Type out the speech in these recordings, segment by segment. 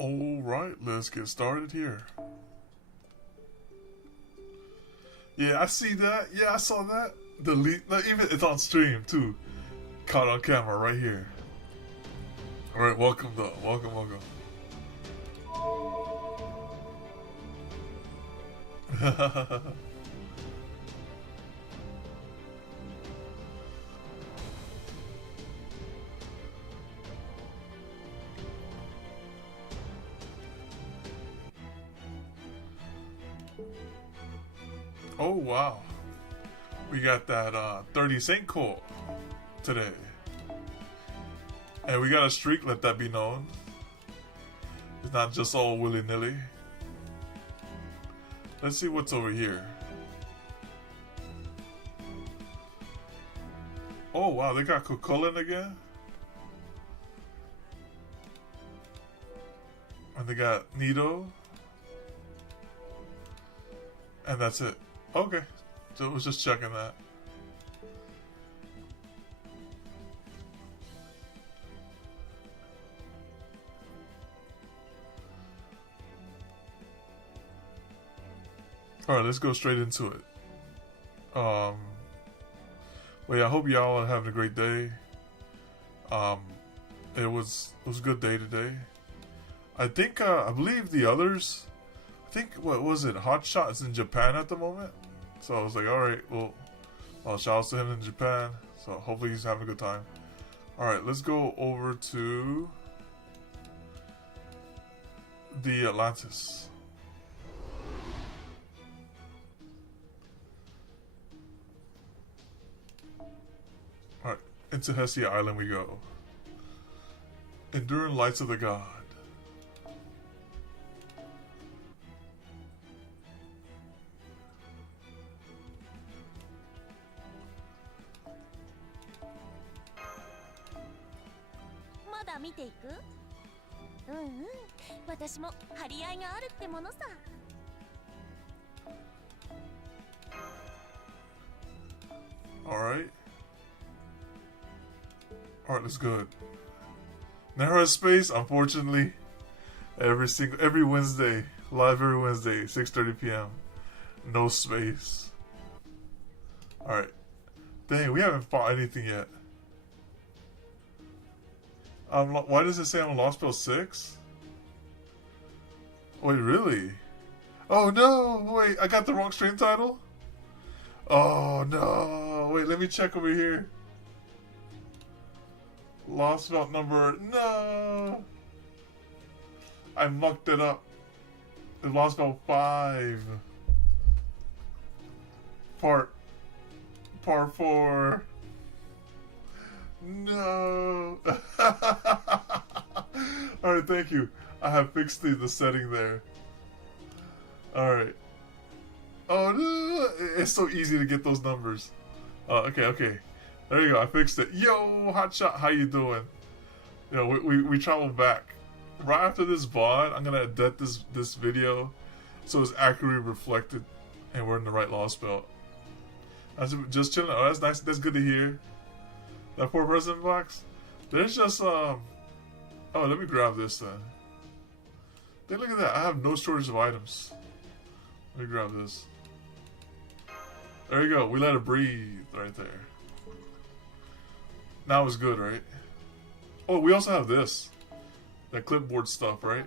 Alright, let's get started here. Yeah, I see that. Yeah, I saw that. Even it's on stream too. Caught on camera right here. Alright, welcome though. Welcome. Oh wow. We got that 30 Saint Coal today. And we got a streak, let that be known. It's not just all willy-nilly. Let's see what's over here. Oh wow, they got Cucullin again? And they got Nido. And that's it. Okay. So I was just checking that. Alright, let's go straight into it. Well, yeah, I hope y'all are having a great day. It was a good day today. I believe the others, what was it? Hot Shot is in Japan at the moment. So I was like, alright, well, shout out to him in Japan. So hopefully he's having a good time. Alright, let's go over to the Atlantis. Alright, into Hessia Island we go. Enduring Lights of the God. Alright, that's good. Narrow Space, unfortunately, every Wednesday, live every Wednesday, 6:30 p.m. No space. Alright. Dang, we haven't fought anything yet. Why does it say I'm Lostbelt 6? Wait, really? Oh no! Wait, I got the wrong stream title? Oh no! Wait, let me check over here. Lostbelt number... No! I mucked it up. It's Lostbelt 5. Part 4. No! Alright, thank you. I have fixed the setting there. Alright. Oh no! It's so easy to get those numbers. Okay. There you go, I fixed it. Yo, Hotshot, how you doing? You know, we traveled back. Right after this VOD, I'm gonna edit this video so it's accurately reflected and we're in the right Lostbelt. I was just chilling. Oh, that's nice. That's good to hear. That 4 present box? There's just, oh, let me grab this then. Hey, look at that. I have no shortage of items. Let me grab this. There you go. We let it breathe right there. Now it's good, right? Oh, we also have this. That clipboard stuff, right?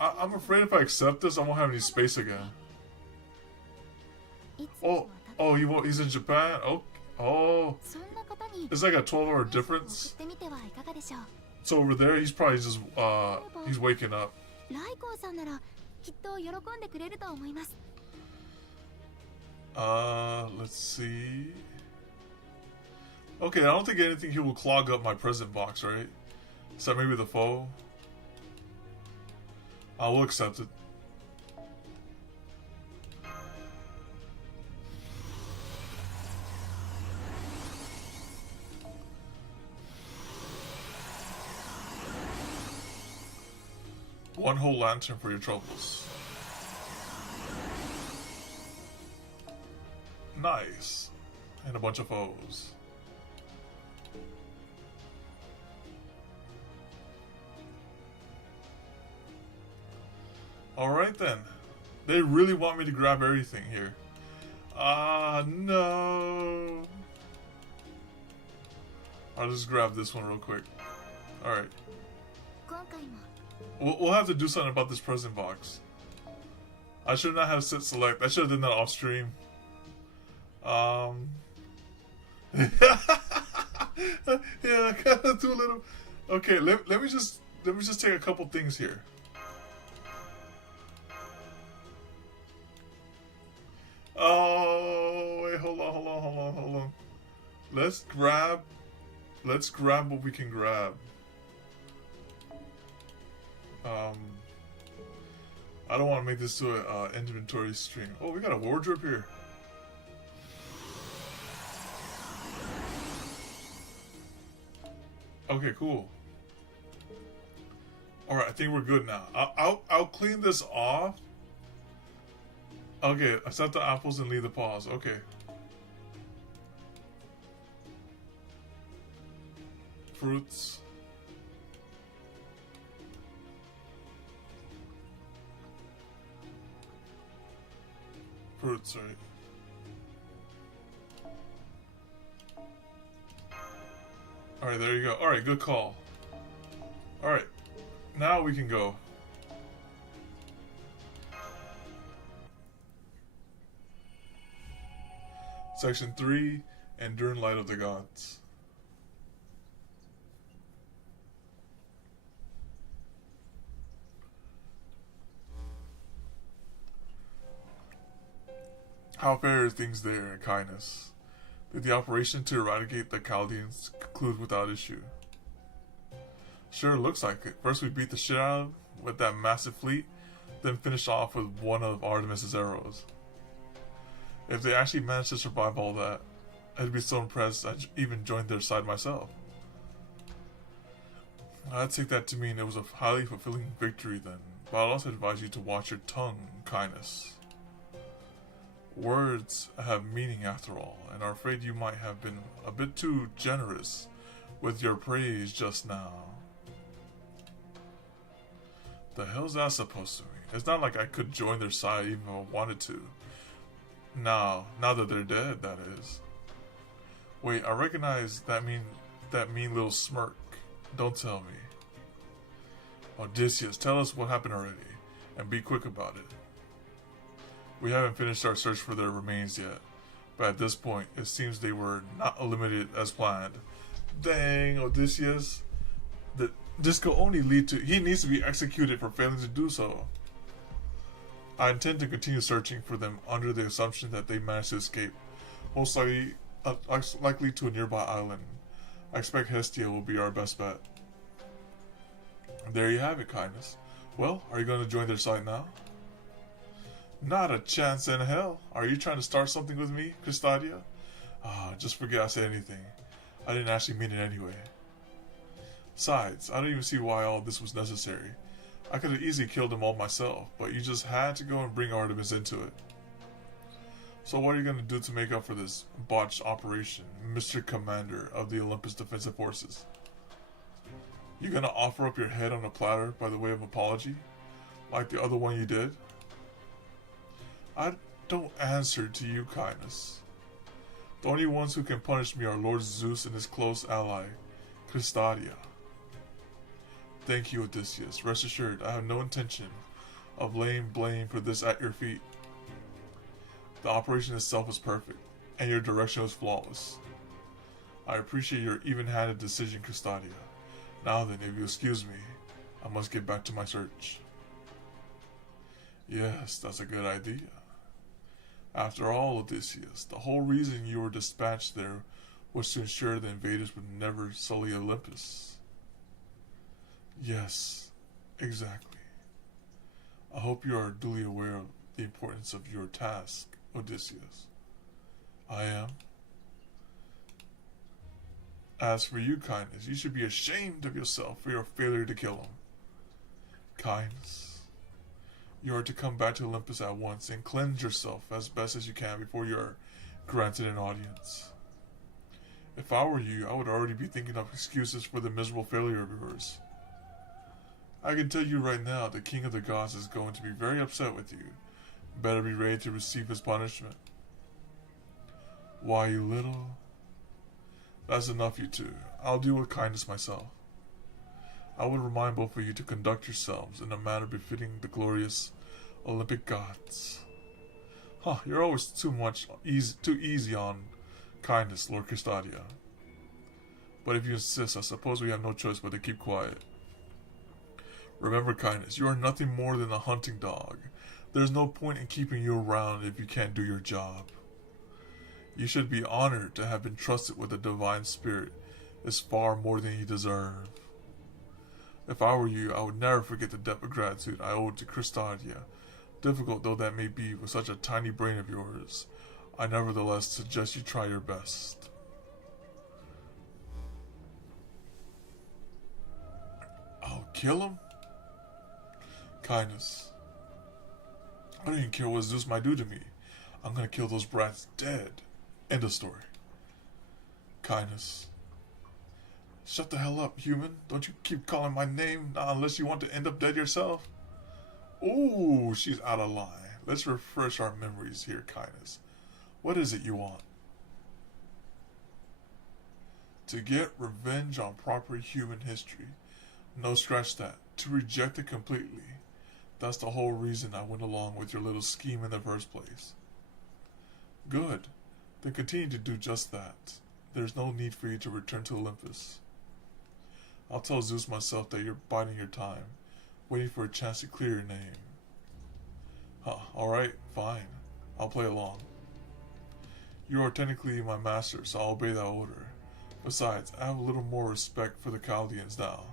I'm afraid if I accept this, I won't have any space again. Oh, he's in Japan? Oh. It's like a 12-hour difference. So over there, he's probably just, he's waking up. Let's see. Okay, I don't think anything here will clog up my present box, right? Except maybe the foe. I will accept it. One whole lantern for your troubles. Nice. And a bunch of foes. Alright then. They really want me to grab everything here. Ah, no. I'll just grab this one real quick. Alright. We'll have to do something about this present box. I should not have set select. I should have done that off stream. Yeah, I kind of do a little. Okay, let me just take a couple things here. Oh wait, hold on. Let's grab what we can grab. I don't want to make this to an inventory stream. Oh, we got a wardrobe here. Okay, cool. All right, I think we're good now. I'll clean this off. Okay, accept the apples and leave the paws. Okay. Fruits. Fruits, right? Alright, there you go. Alright, good call. Alright, now we can go. Section 3, Enduring Light of the Gods. How fair are things there, kindness? Did the operation to eradicate the Chaldeans conclude without issue? Sure looks like it. First we beat the shit out of them with that massive fleet, then finished off with one of Artemis's arrows. If they actually managed to survive all that, I'd be so impressed I'd even join their side myself. I'd take that to mean it was a highly fulfilling victory then, but I'd also advise you to watch your tongue, kindness. Words have meaning after all, and I'm afraid you might have been a bit too generous with your praise just now. The hell's that supposed to mean? It's not like I could join their side even if I wanted to. Now that they're dead, that is. Wait, I recognize that mean little smirk. Don't tell me. Odysseus, tell us what happened already, and be quick about it. We haven't finished our search for their remains yet, but at this point, it seems they were not eliminated as planned. Dang, Odysseus. This could only lead to... He needs to be executed for failing to do so. I intend to continue searching for them under the assumption that they managed to escape, most likely to a nearby island. I expect Hestia will be our best bet. There you have it, kindness. Well, are you going to join their side now? Not a chance in hell. Are you trying to start something with me, Cristadia? Just forget I said anything. I didn't actually mean it anyway. Besides, I don't even see why all this was necessary. I could have easily killed them all myself, but you just had to go and bring Artemis into it. So what are you going to do to make up for this botched operation, Mr. Commander of the Olympus Defensive Forces? You going to offer up your head on a platter by the way of apology? Like the other one you did? I don't answer to you, kindness. The only ones who can punish me are Lord Zeus and his close ally, Cristadia. Thank you, Odysseus. Rest assured, I have no intention of laying blame for this at your feet. The operation itself was perfect, and your direction was flawless. I appreciate your even-handed decision, Cristadia. Now then, if you excuse me, I must get back to my search. Yes, that's a good idea. After all, Odysseus, the whole reason you were dispatched there was to ensure the invaders would never sully Olympus. Yes, exactly. I hope you are duly aware of the importance of your task, Odysseus. I am. As for you, kindness, you should be ashamed of yourself for your failure to kill him. Kindness. You are to come back to Olympus at once and cleanse yourself as best as you can before you are granted an audience. If I were you, I would already be thinking of excuses for the miserable failure of yours. I can tell you right now, the king of the gods is going to be very upset with you. Better be ready to receive his punishment. Why, you little... That's enough, you two. I'll deal with kindness myself. I would remind both of you to conduct yourselves in a manner befitting the glorious Olympic gods. Huh, you're always too easy on kindness, Lord Custodia. But if you insist, I suppose we have no choice but to keep quiet. Remember, kindness, you are nothing more than a hunting dog. There's no point in keeping you around if you can't do your job. You should be honored to have been trusted with a divine spirit. It's far more than you deserve. If I were you, I would never forget the debt of gratitude I owed to Custodia. Difficult though that may be with such a tiny brain of yours, I nevertheless suggest you try your best. I'll kill him? Kindness. I don't even care what Zeus might do to me. I'm gonna kill those brats dead. End of story. Kindness. Shut the hell up, human. Don't you keep calling my name, not unless you want to end up dead yourself. Ooh, she's out of line. Let's refresh our memories here, Kindness. What is it you want? To get revenge on proper human history. No, scratch that. To reject it completely. That's the whole reason I went along with your little scheme in the first place. Good. Then continue to do just that. There's no need for you to return to Olympus. I'll tell Zeus myself that you're biding your time, waiting for a chance to clear your name. Huh, alright, fine. I'll play along. You are technically my master, so I'll obey that order. Besides, I have a little more respect for the Chaldeans now.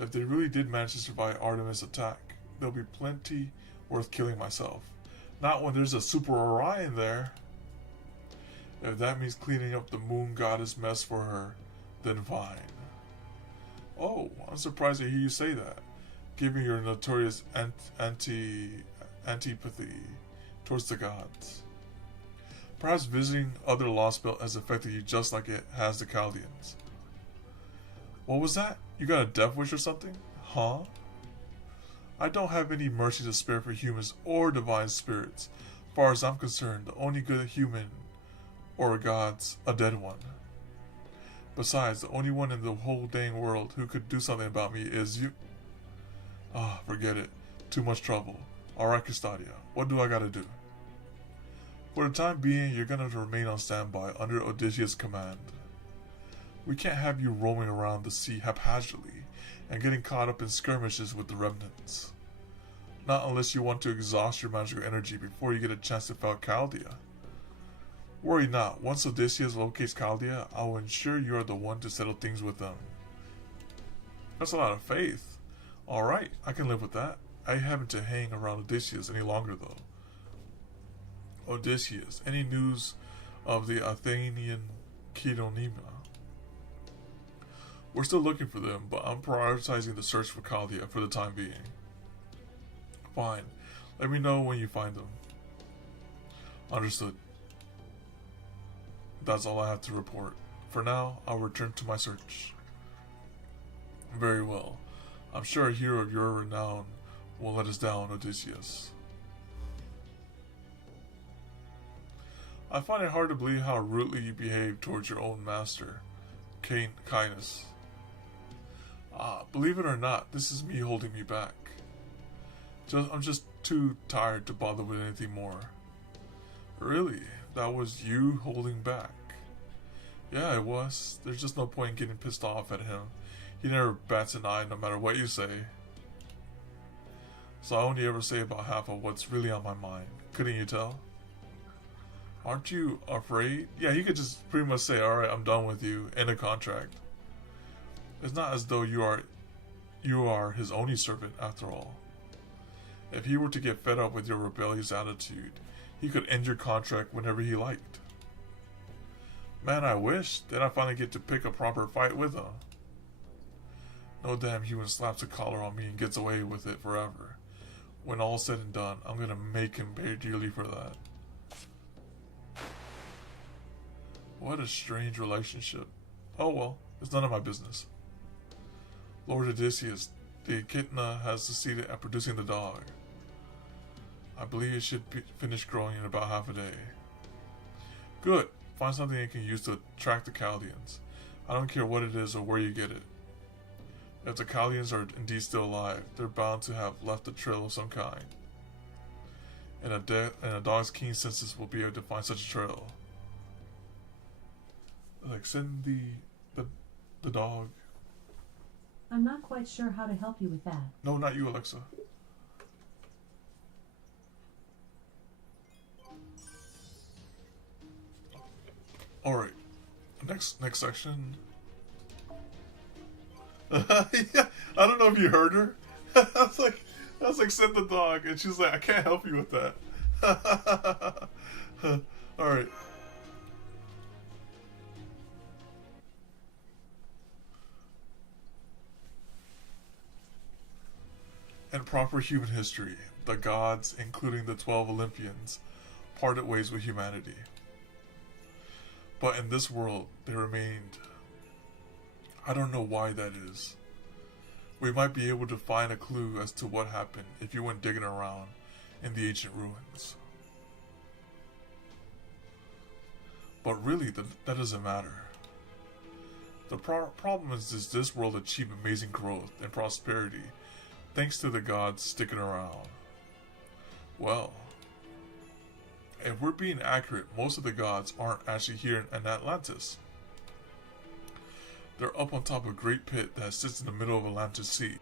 If they really did manage to survive Artemis' attack, there'll be plenty worth killing myself. Not when there's a Super Orion there. If that means cleaning up the moon goddess mess for her, then fine. Oh, I'm surprised to hear you say that, given your notorious antipathy towards the gods. Perhaps visiting other Lostbelt has affected you just like it has the Chaldeans. What was that? You got a death wish or something? Huh? I don't have any mercy to spare for humans or divine spirits. As far as I'm concerned, the only good human or god's a dead one. Besides, the only one in the whole dang world who could do something about me is you. Ah, forget it. Too much trouble. Alright, Custodia, what do I gotta do? For the time being, you're gonna remain on standby under Odysseus' command. We can't have you roaming around the sea haphazardly and getting caught up in skirmishes with the remnants. Not unless you want to exhaust your magical energy before you get a chance to fight Chaldea. Worry not, once Odysseus locates Chaldea, I will ensure you are the one to settle things with them. That's a lot of faith. Alright, I can live with that. I ain't having to hang around Odysseus any longer though. Odysseus, any news of the Athenian Kedonima? We're still looking for them, but I'm prioritizing the search for Chaldea for the time being. Fine. Let me know when you find them. Understood. That's all I have to report. For now, I'll return to my search. Very well. I'm sure a hero of your renown won't let us down, Odysseus. I find it hard to believe how rudely you behave towards your own master, Kindness. Believe it or not, this is me holding me back. I'm just too tired to bother with anything more. Really? That was you holding back? Yeah, it was. There's just no point in getting pissed off at him. He never bats an eye no matter what you say. So I only ever say about half of what's really on my mind. Couldn't you tell? Aren't you afraid? Yeah, he could just pretty much say, alright, I'm done with you. End of contract. It's not as though you are his only servant after all. If he were to get fed up with your rebellious attitude, he could end your contract whenever he liked. Man, I wish. Then I finally get to pick a proper fight with him. No damn human slaps a collar on me and gets away with it forever. When all's said and done, I'm gonna make him pay dearly for that. What a strange relationship. Oh well, it's none of my business. Lord Odysseus, the echidna has succeeded at producing the dog. I believe it should be finished growing in about half a day. Good. Find something you can use to attract the Chaldeans. I don't care what it is or where you get it. If the Chaldeans are indeed still alive, they're bound to have left a trail of some kind. And a dog's keen senses will be able to find such a trail. Like, send the dog. I'm not quite sure how to help you with that. No, not you, Alexa. Alright. Next section. Yeah, I don't know if you heard her. I was like, send the dog, and she's like, I can't help you with that. Alright. In proper human history, the gods, including the 12 Olympians, parted ways with humanity. But in this world, they remained. I don't know why that is. We might be able to find a clue as to what happened if you went digging around in the ancient ruins. But really, that doesn't matter. The problem is this world achieved amazing growth and prosperity thanks to the gods sticking around. Well, if we're being accurate, most of the gods aren't actually here in Atlantis. They're up on top of a great pit that sits in the middle of Atlantis Sea.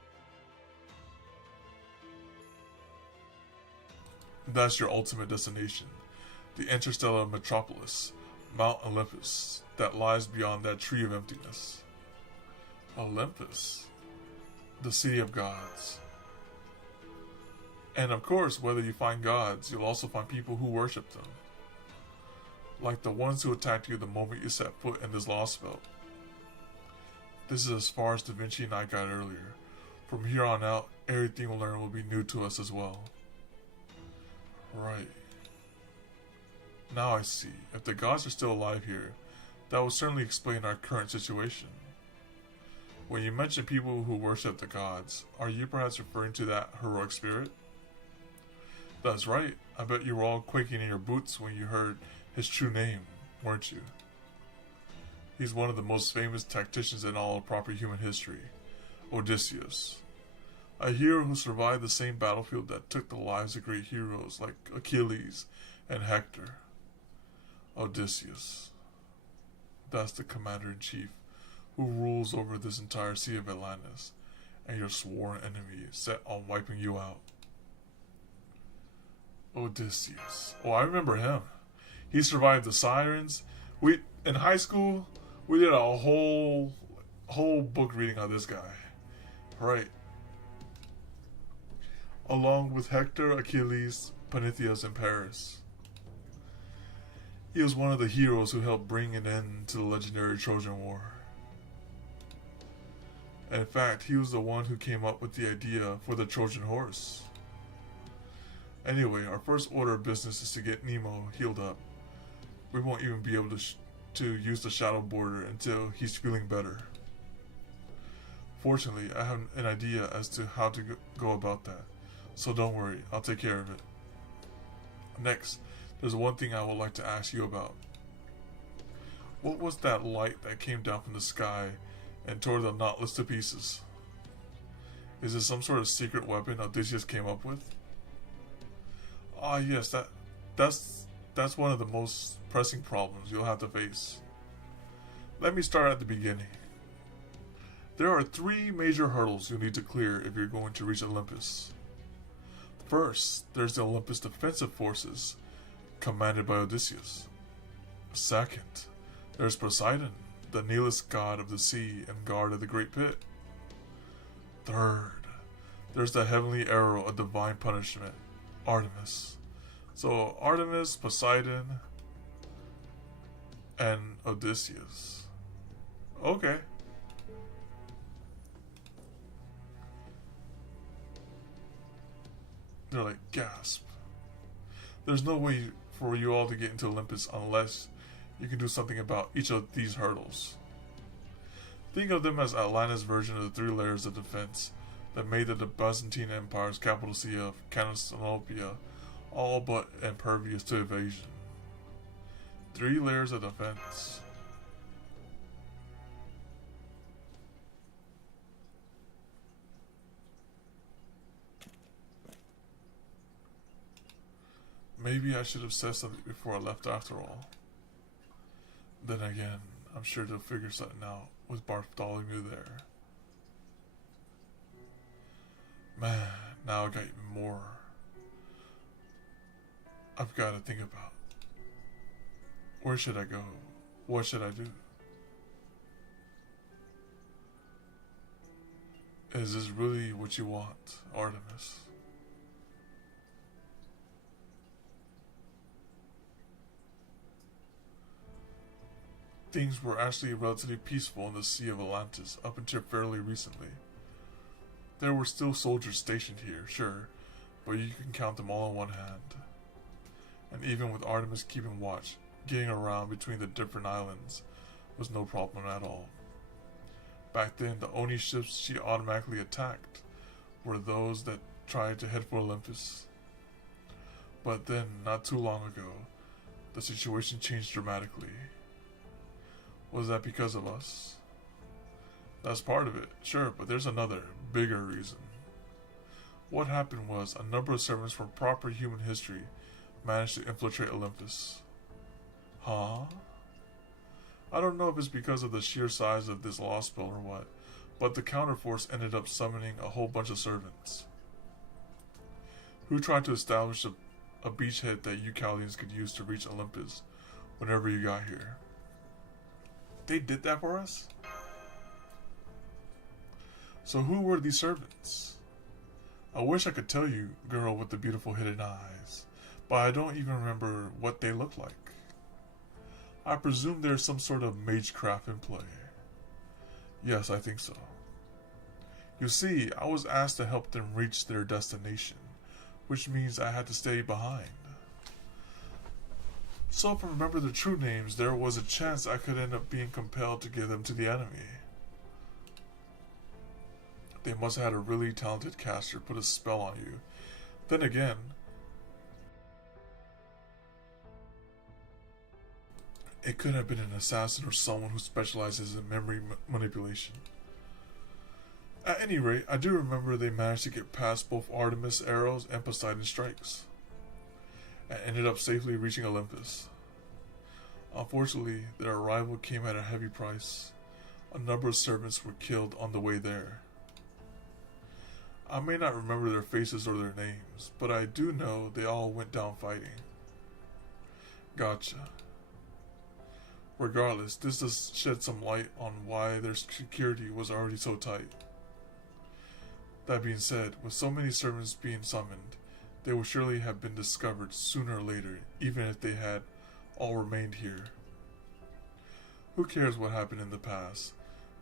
That's your ultimate destination, the interstellar metropolis, Mount Olympus, that lies beyond that tree of emptiness. Olympus, the city of gods. And of course, whether you find gods, you'll also find people who worship them. Like the ones who attacked you the moment you set foot in this Lostbelt. This is as far as Da Vinci and I got earlier. From here on out, everything we'll learn will be new to us as well. Right. Now I see. If the gods are still alive here, that will certainly explain our current situation. When you mention people who worship the gods, are you perhaps referring to that heroic spirit? That's right. I bet you were all quaking in your boots when you heard his true name, weren't you? He's one of the most famous tacticians in all of proper human history, Odysseus. A hero who survived the same battlefield that took the lives of great heroes like Achilles and Hector. Odysseus. That's the commander-in-chief who rules over this entire sea of Atlantis, and your sworn enemy is set on wiping you out. Odysseus. Oh, I remember him. He survived the sirens. In high school, we did a whole book reading on this guy. Right. Along with Hector, Achilles, Pentheus, and Paris. He was one of the heroes who helped bring an end to the legendary Trojan War. In fact, he was the one who came up with the idea for the Trojan horse. Anyway, our first order of business is to get Nemo healed up. We won't even be able to use the shadow border until he's feeling better. Fortunately, I have an idea as to how to go about that, so don't worry, I'll take care of it. Next, there's one thing I would like to ask you about. What was that light that came down from the sky and tore the Nautilus to pieces? Is it some sort of secret weapon Odysseus came up with? Ah, yes, that's one of the most pressing problems you'll have to face. Let me start at the beginning. There are 3 major hurdles you'll need to clear if you're going to reach Olympus. First, there's the Olympus Defensive Forces, commanded by Odysseus. Second, there's Poseidon, the Nihilist god of the sea and guard of the Great Pit. Third, there's the heavenly arrow of divine punishment, Artemis. So Artemis, Poseidon, and Odysseus. Okay. They're like, gasp. There's no way for you all to get into Olympus unless you can do something about each of these hurdles. Think of them as Atlanta's version of the three layers of defense that made the Byzantine Empire's capital city of Constantinople all but impervious to invasion. 3 layers of defense. Maybe I should have said something before I left after all. Then again, I'm sure they'll figure something out with Bartholomew there. Man, now I got even more I've got to think about. Where should I go? What should I do? Is this really what you want, Artemis? Things were actually relatively peaceful in the Sea of Atlantis up until fairly recently. There were still soldiers stationed here, sure, but you can count them all on one hand. And even with Artemis keeping watch, getting around between the different islands was no problem at all. Back then, the only ships she automatically attacked were those that tried to head for Olympus. But then, not too long ago, the situation changed dramatically. Was that because of us? That's part of it, sure, but there's another, bigger reason. What happened was a number of servants from proper human history managed to infiltrate Olympus. Huh? I don't know if it's because of the sheer size of this Lostbelt or what, but the counterforce ended up summoning a whole bunch of servants who tried to establish a beachhead that you Chaldeans could use to reach Olympus whenever you got here. They did that for us? So who were these servants? I wish I could tell you, girl with the beautiful hidden eyes, but I don't even remember what they look like. I presume there's some sort of magecraft in play. Yes, I think so. You see, I was asked to help them reach their destination, which means I had to stay behind. So if I remember the true names, there was a chance I could end up being compelled to give them to the enemy. They must have had a really talented caster put a spell on you. Then again, it could have been an assassin or someone who specializes in memory manipulation. At any rate, I do remember they managed to get past both Artemis arrows and Poseidon strikes, and ended up safely reaching Olympus. Unfortunately, their arrival came at a heavy price. A number of servants were killed on the way there. I may not remember their faces or their names, but I do know they all went down fighting. Gotcha. Regardless, this does shed some light on why their security was already so tight. That being said, with so many servants being summoned, they would surely have been discovered sooner or later, even if they had all remained here. Who cares what happened in the past?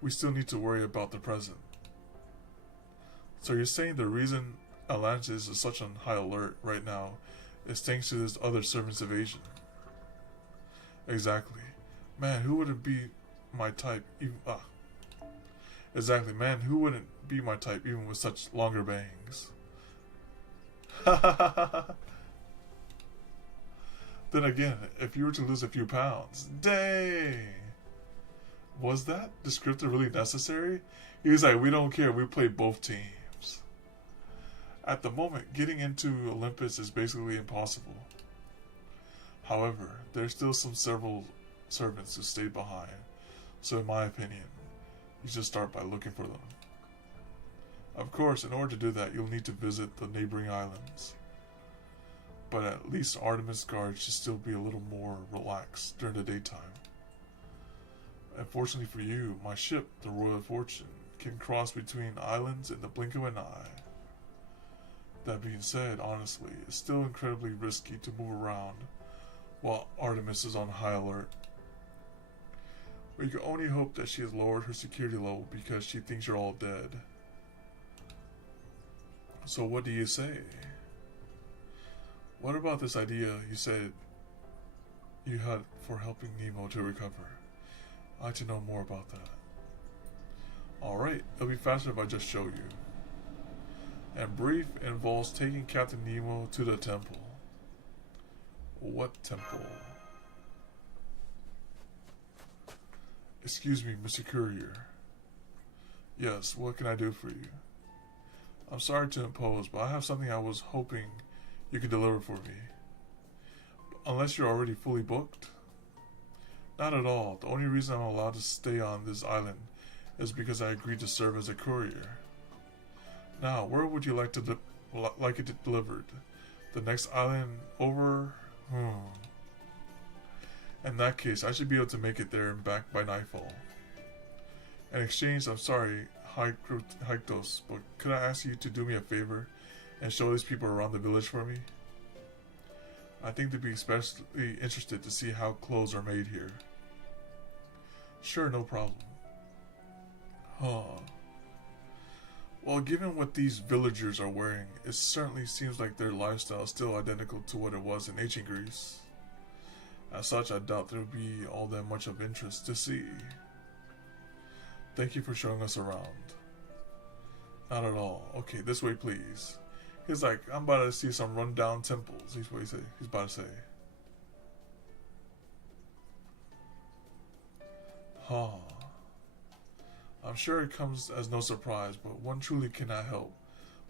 We still need to worry about the present. So you're saying the reason Atlantis is such on high alert right now is thanks to this other servant's evasion? Exactly. Man, who wouldn't be my type even Exactly, man, who wouldn't be my type even with such longer bangs? Then again, if you were to lose a few pounds, dang! Was that descriptor really necessary? He was like, we don't care, we play both teams. At the moment, getting into Olympus is basically impossible. However, there's still several servants who stayed behind, so in my opinion, you should start by looking for them. Of course, in order to do that, you'll need to visit the neighboring islands. But at least Artemis guards should still be a little more relaxed during the daytime. Unfortunately for you, my ship, the Royal Fortune, can cross between islands in the blink of an eye. That being said, honestly, it's still incredibly risky to move around while Artemis is on high alert. We can only hope that she has lowered her security level because she thinks you're all dead. So what do you say? What about this idea you said you had for helping Nemo to recover? I'd like to know more about that. Alright, it'll be faster if I just show you. And brief involves taking Captain Nemo to the temple. What temple? Excuse me, Mr. Courier. Yes, what can I do for you? I'm sorry to impose, but I have something I was hoping you could deliver for me. Unless you're already fully booked? Not at all. The only reason I'm allowed to stay on this island is because I agreed to serve as a courier. Now, where would you like like it delivered? The next island over? In that case, I should be able to make it there and back by nightfall. In exchange, I'm sorry, Hyktos, but could I ask you to do me a favor and show these people around the village for me? I think they'd be especially interested to see how clothes are made here. Sure, no problem. Well, given what these villagers are wearing, it certainly seems like their lifestyle is still identical to what it was in ancient Greece. As such, I doubt there would be all that much of interest to see. Thank you for showing us around. Not at all. Okay, this way, please. He's like, I'm about to see some rundown temples. He's what he's about to say. I'm sure it comes as no surprise, but one truly cannot help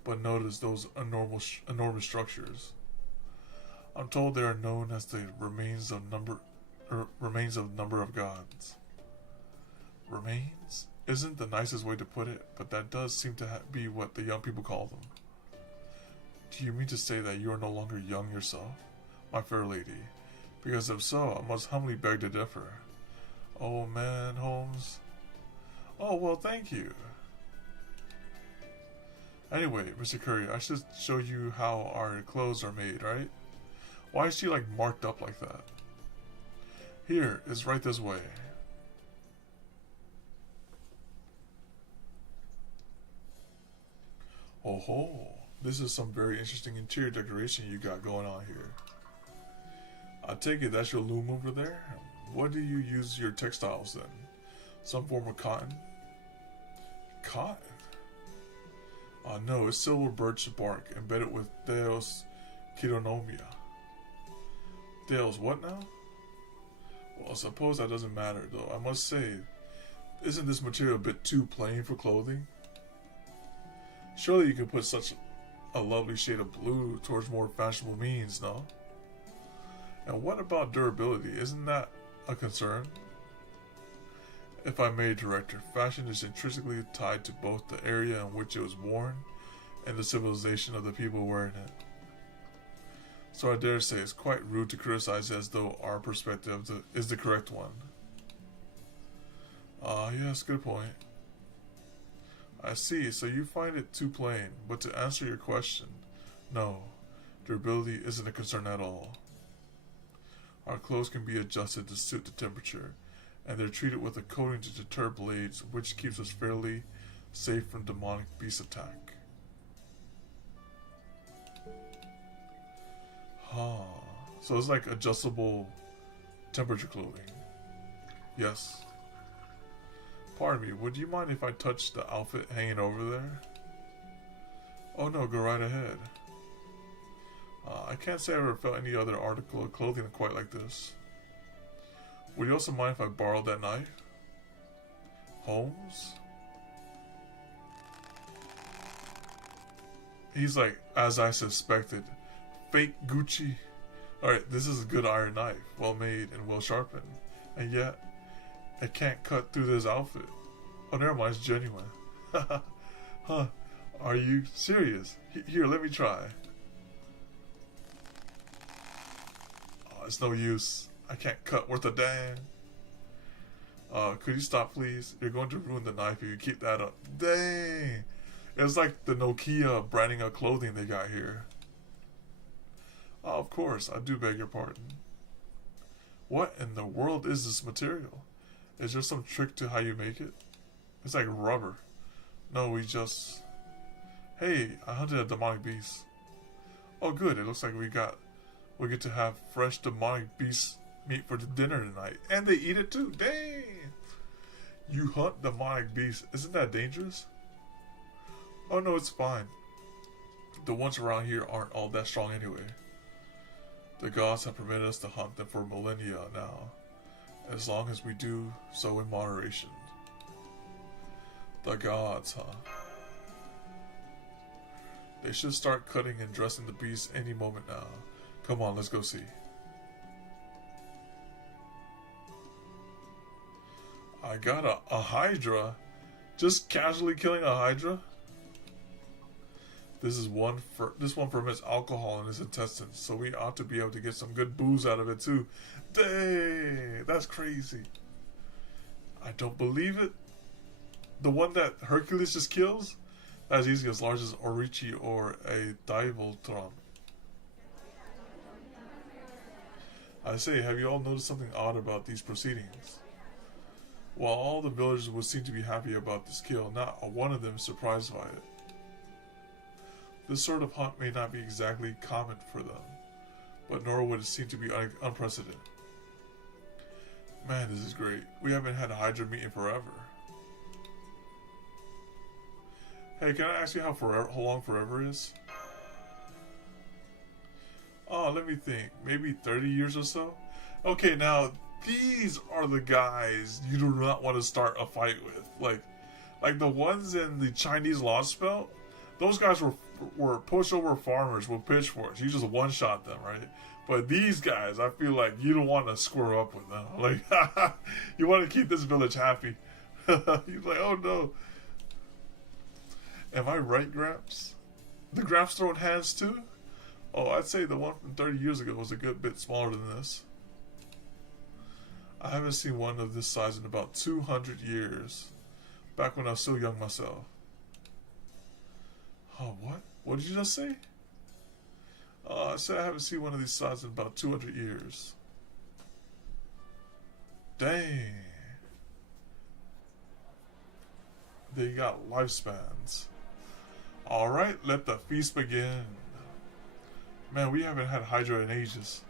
but notice those enormous structures. I'm told they are known as the remains of number of gods. Remains isn't the nicest way to put it, but that does seem to be what the young people call them. Do you mean to say that you are no longer young yourself, my fair lady? Because if so, I must humbly beg to differ. Oh man, Holmes. Oh, well, thank you. Anyway, Mr. Curry, I should show you how our clothes are made, right? Why is she, like, marked up like that? Here, it's right this way. Oh ho, this is some very interesting interior decoration you got going on here. I take it that's your loom over there? What do you use your textiles then? Some form of cotton? Cotton? No, it's silver birch bark embedded with Theos Kidonomia. Theos what now? Well, I suppose that doesn't matter though. I must say, isn't this material a bit too plain for clothing? Surely you could put such a lovely shade of blue towards more fashionable means, no? And what about durability? Isn't that a concern? If I may, Director, fashion is intrinsically tied to both the area in which it was worn and the civilization of the people wearing it. So I dare say it's quite rude to criticize as though our perspective is the correct one. Yes, good point. I see, so you find it too plain, but to answer your question, no, durability isn't a concern at all. Our clothes can be adjusted to suit the temperature, and they're treated with a coating to deter blades, which keeps us fairly safe from demonic beast attack. So it's like adjustable temperature clothing. Yes. Pardon me, would you mind if I touched the outfit hanging over there? Oh no, go right ahead. I can't say I ever felt any other article of clothing quite like this. Would you also mind if I borrowed that knife? Holmes? He's like, as I suspected, fake Gucci. Alright, this is a good iron knife, well made and well sharpened. And yet, it can't cut through this outfit. Oh, never mind, it's genuine. Huh, are you serious? Here, let me try. Oh, it's no use. I can't cut worth a dang. Could you stop, please? You're going to ruin the knife if you keep that up. Dang! It's like the Nokia branding of clothing they got here. Oh, of course, I do beg your pardon. What in the world is this material? Is there some trick to how you make it? It's like rubber. No, we just... Hey, I hunted a demonic beast. Oh good, it looks like we get to have fresh demonic beast meat for the dinner tonight. And they eat it too, dang! You hunt demonic beasts. Isn't that dangerous? Oh no, it's fine. The ones around here aren't all that strong anyway. The gods have permitted us to hunt them for millennia now, as long as we do so in moderation. The gods, huh? They should start cutting and dressing the beasts any moment now. Come on, let's go see. I got a hydra. Just casually killing a hydra? This one ferments alcohol in its intestines, so we ought to be able to get some good booze out of it too. Dang, that's crazy. I don't believe it. The one that Hercules just kills? That's easily as large as Orichi or a Divoltron. I say, have you all noticed something odd about these proceedings? While all the villagers would seem to be happy about this kill, not one of them is surprised by it. This sort of hunt may not be exactly common for them, but nor would it seem to be unprecedented. Man, this is great. We haven't had a Hydra meet in forever. Hey, can I ask you how long forever is? Oh, let me think. Maybe 30 years or so? Okay, now, these are the guys you do not want to start a fight with. Like the ones in the Chinese Lostbelt, those guys were pushover farmers with pitchforks. You just one-shot them, right? But these guys, I feel like you don't want to square up with them. Like, you want to keep this village happy. You're like, oh no. Am I right, Gramps? The Gramps throwing hands too? Oh, I'd say the one from 30 years ago was a good bit smaller than this. I haven't seen one of this size in about 200 years. Back when I was still young myself. Oh, what? What did you just say? I said I haven't seen one of these sizes in about 200 years. Dang. They got lifespans. Alright, let the feast begin. Man, we haven't had Hydra in ages.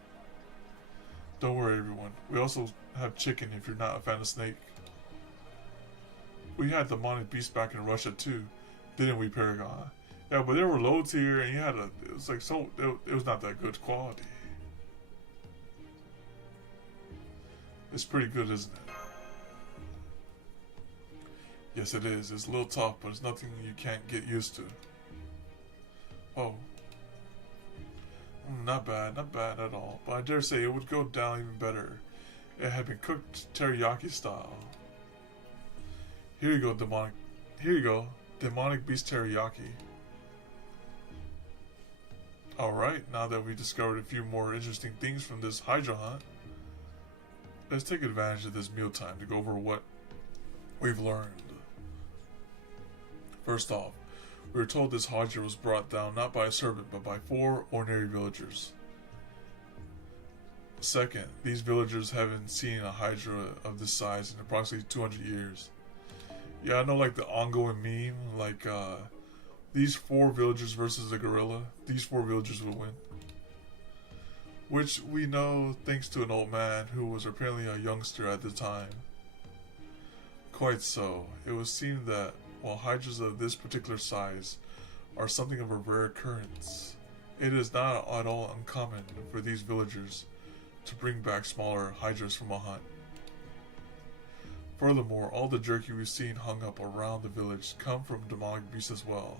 Don't worry, everyone. We also have chicken if you're not a fan of snake. We had demonic beasts back in Russia too, didn't we, Paragon? Yeah, but they were low tier, and it was like it was not that good quality. It's pretty good, isn't it? Yes, it is. It's a little tough, but it's nothing you can't get used to. Oh. Not bad at all. But I dare say it would go down even better. It had been cooked teriyaki style. Here you go, demonic. Here you go, demonic beast teriyaki. Alright, now that we discovered a few more interesting things from this Hydra hunt, let's take advantage of this mealtime to go over what we've learned. First off, we were told this Hydra was brought down not by a servant, but by 4 ordinary villagers. Second, these villagers haven't seen a Hydra of this size in approximately 200 years. Yeah, I know, like the ongoing meme, like these 4 villagers versus a gorilla, these 4 villagers will win. Which we know thanks to an old man who was apparently a youngster at the time. Quite so, it would seem that while hydras of this particular size are something of a rare occurrence, it is not at all uncommon for these villagers to bring back smaller hydras from a hunt. Furthermore, all the jerky we've seen hung up around the village come from demonic beasts as well.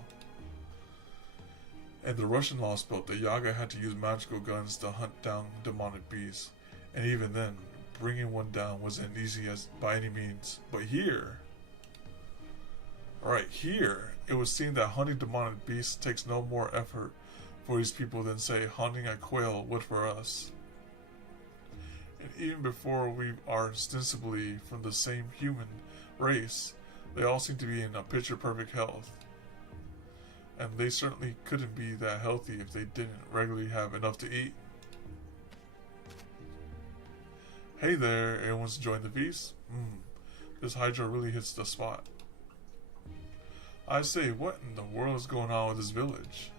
In the Russian Lostbelt, the Yaga had to use magical guns to hunt down demonic beasts, and even then, bringing one down wasn't easy as by any means. But here, right here, it would seem that hunting demonic beasts takes no more effort for these people than, say, hunting a quail would for us. And even before we are ostensibly from the same human race, they all seem to be in a picture-perfect health. And they certainly couldn't be that healthy if they didn't regularly have enough to eat. Hey there, everyone's enjoying the feast? This Hydra really hits the spot. I say, what in the world is going on with this village?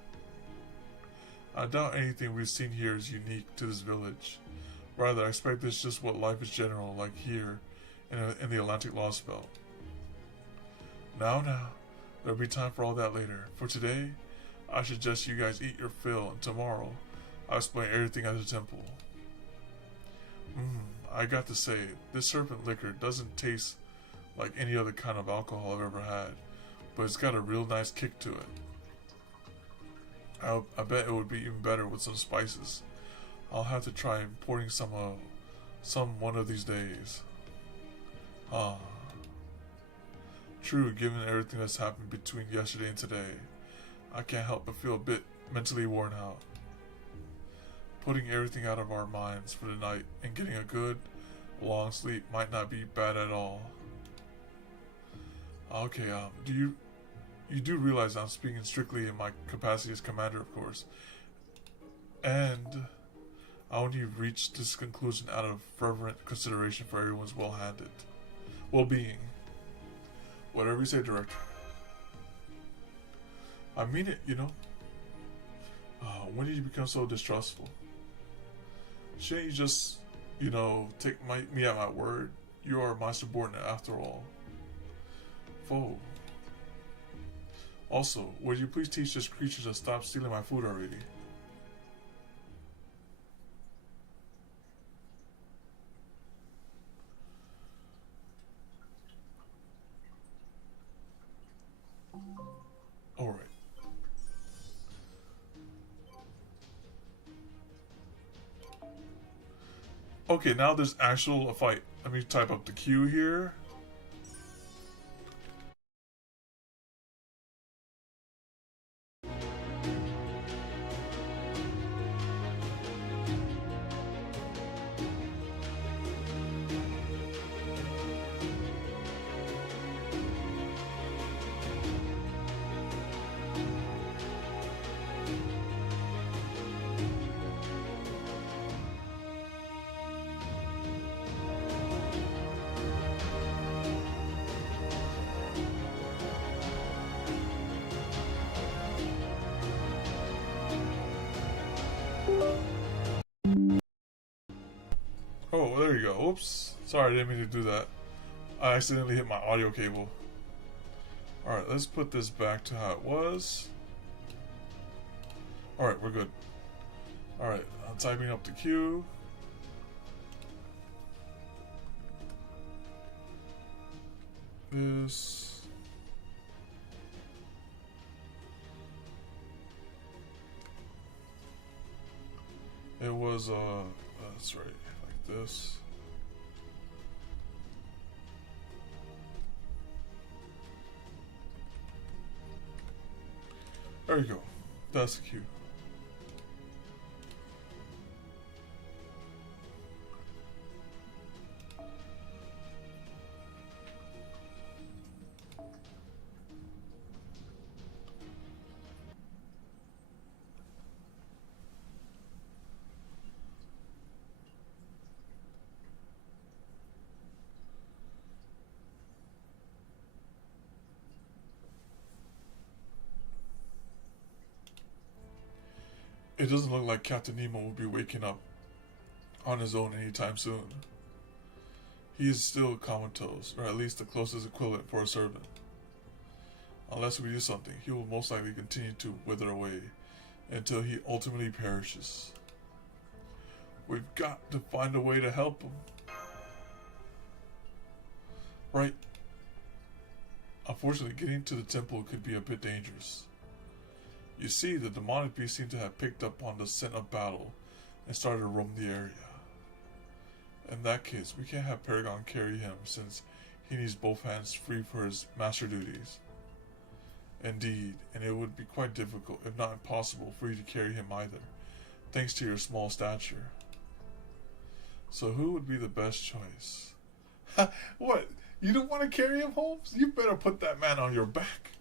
I doubt anything we've seen here is unique to this village. Rather, I expect this is just what life is general like here in the Atlantic Lostbelt. Now, there'll be time for all that later. For today, I suggest you guys eat your fill, and tomorrow, I'll explain everything at the temple. I got to say, this serpent liquor doesn't taste like any other kind of alcohol I've ever had, but it's got a real nice kick to it. I bet it would be even better with some spices. I'll have to try importing some one of these days. True, given everything that's happened between yesterday and today, I can't help but feel a bit mentally worn out. Putting everything out of our minds for the night and getting a good, long sleep might not be bad at all. Okay, you do realize I'm speaking strictly in my capacity as commander, of course. And I only reached this conclusion out of fervent consideration for everyone's well-being. Whatever you say, Director. I mean it, you know. When did you become so distrustful? Shouldn't you just, take me at my word? You are my subordinate after all. Foe. Also, would you please teach this creature to stop stealing my food already? Alright. Okay, now there's actual fight. Let me type up the Q here. Oh, there you go. Oops. Sorry, I didn't mean to do that. I accidentally hit my audio cable. Alright, let's put this back to how it was. Alright, we're good. Alright, I'm typing up the queue. This. It was, that's right. This. There you go. That's the cue. It doesn't look like Captain Nemo will be waking up on his own anytime soon. He is still comatose, or at least the closest equivalent for a servant. Unless we do something, he will most likely continue to wither away until he ultimately perishes. We've got to find a way to help him. Right? Unfortunately, getting to the temple could be a bit dangerous. You see, the demonic beast seemed to have picked up on the scent of battle and started to roam the area. In that case, we can't have Paragon carry him since he needs both hands free for his master duties. Indeed, and it would be quite difficult, if not impossible, for you to carry him either, thanks to your small stature. So who would be the best choice? What? You don't want to carry him, Holmes? You better put that man on your back.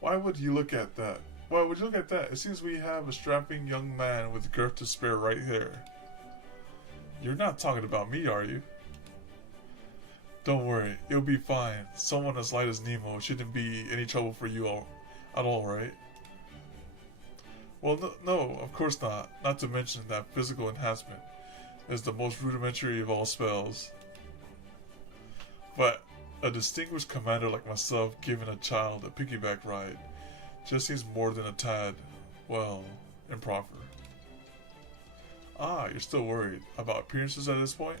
Why would you look at that? Why would you look at that? It seems we have a strapping young man with girth to spare right here. You're not talking about me, are you? Don't worry, it'll be fine. Someone as light as Nemo shouldn't be any trouble for you at all, right? Well, no, of course not. Not to mention that physical enhancement is the most rudimentary of all spells. But a distinguished commander like myself giving a child a piggyback ride just seems more than a tad, well, improper. Ah, you're still worried about appearances at this point?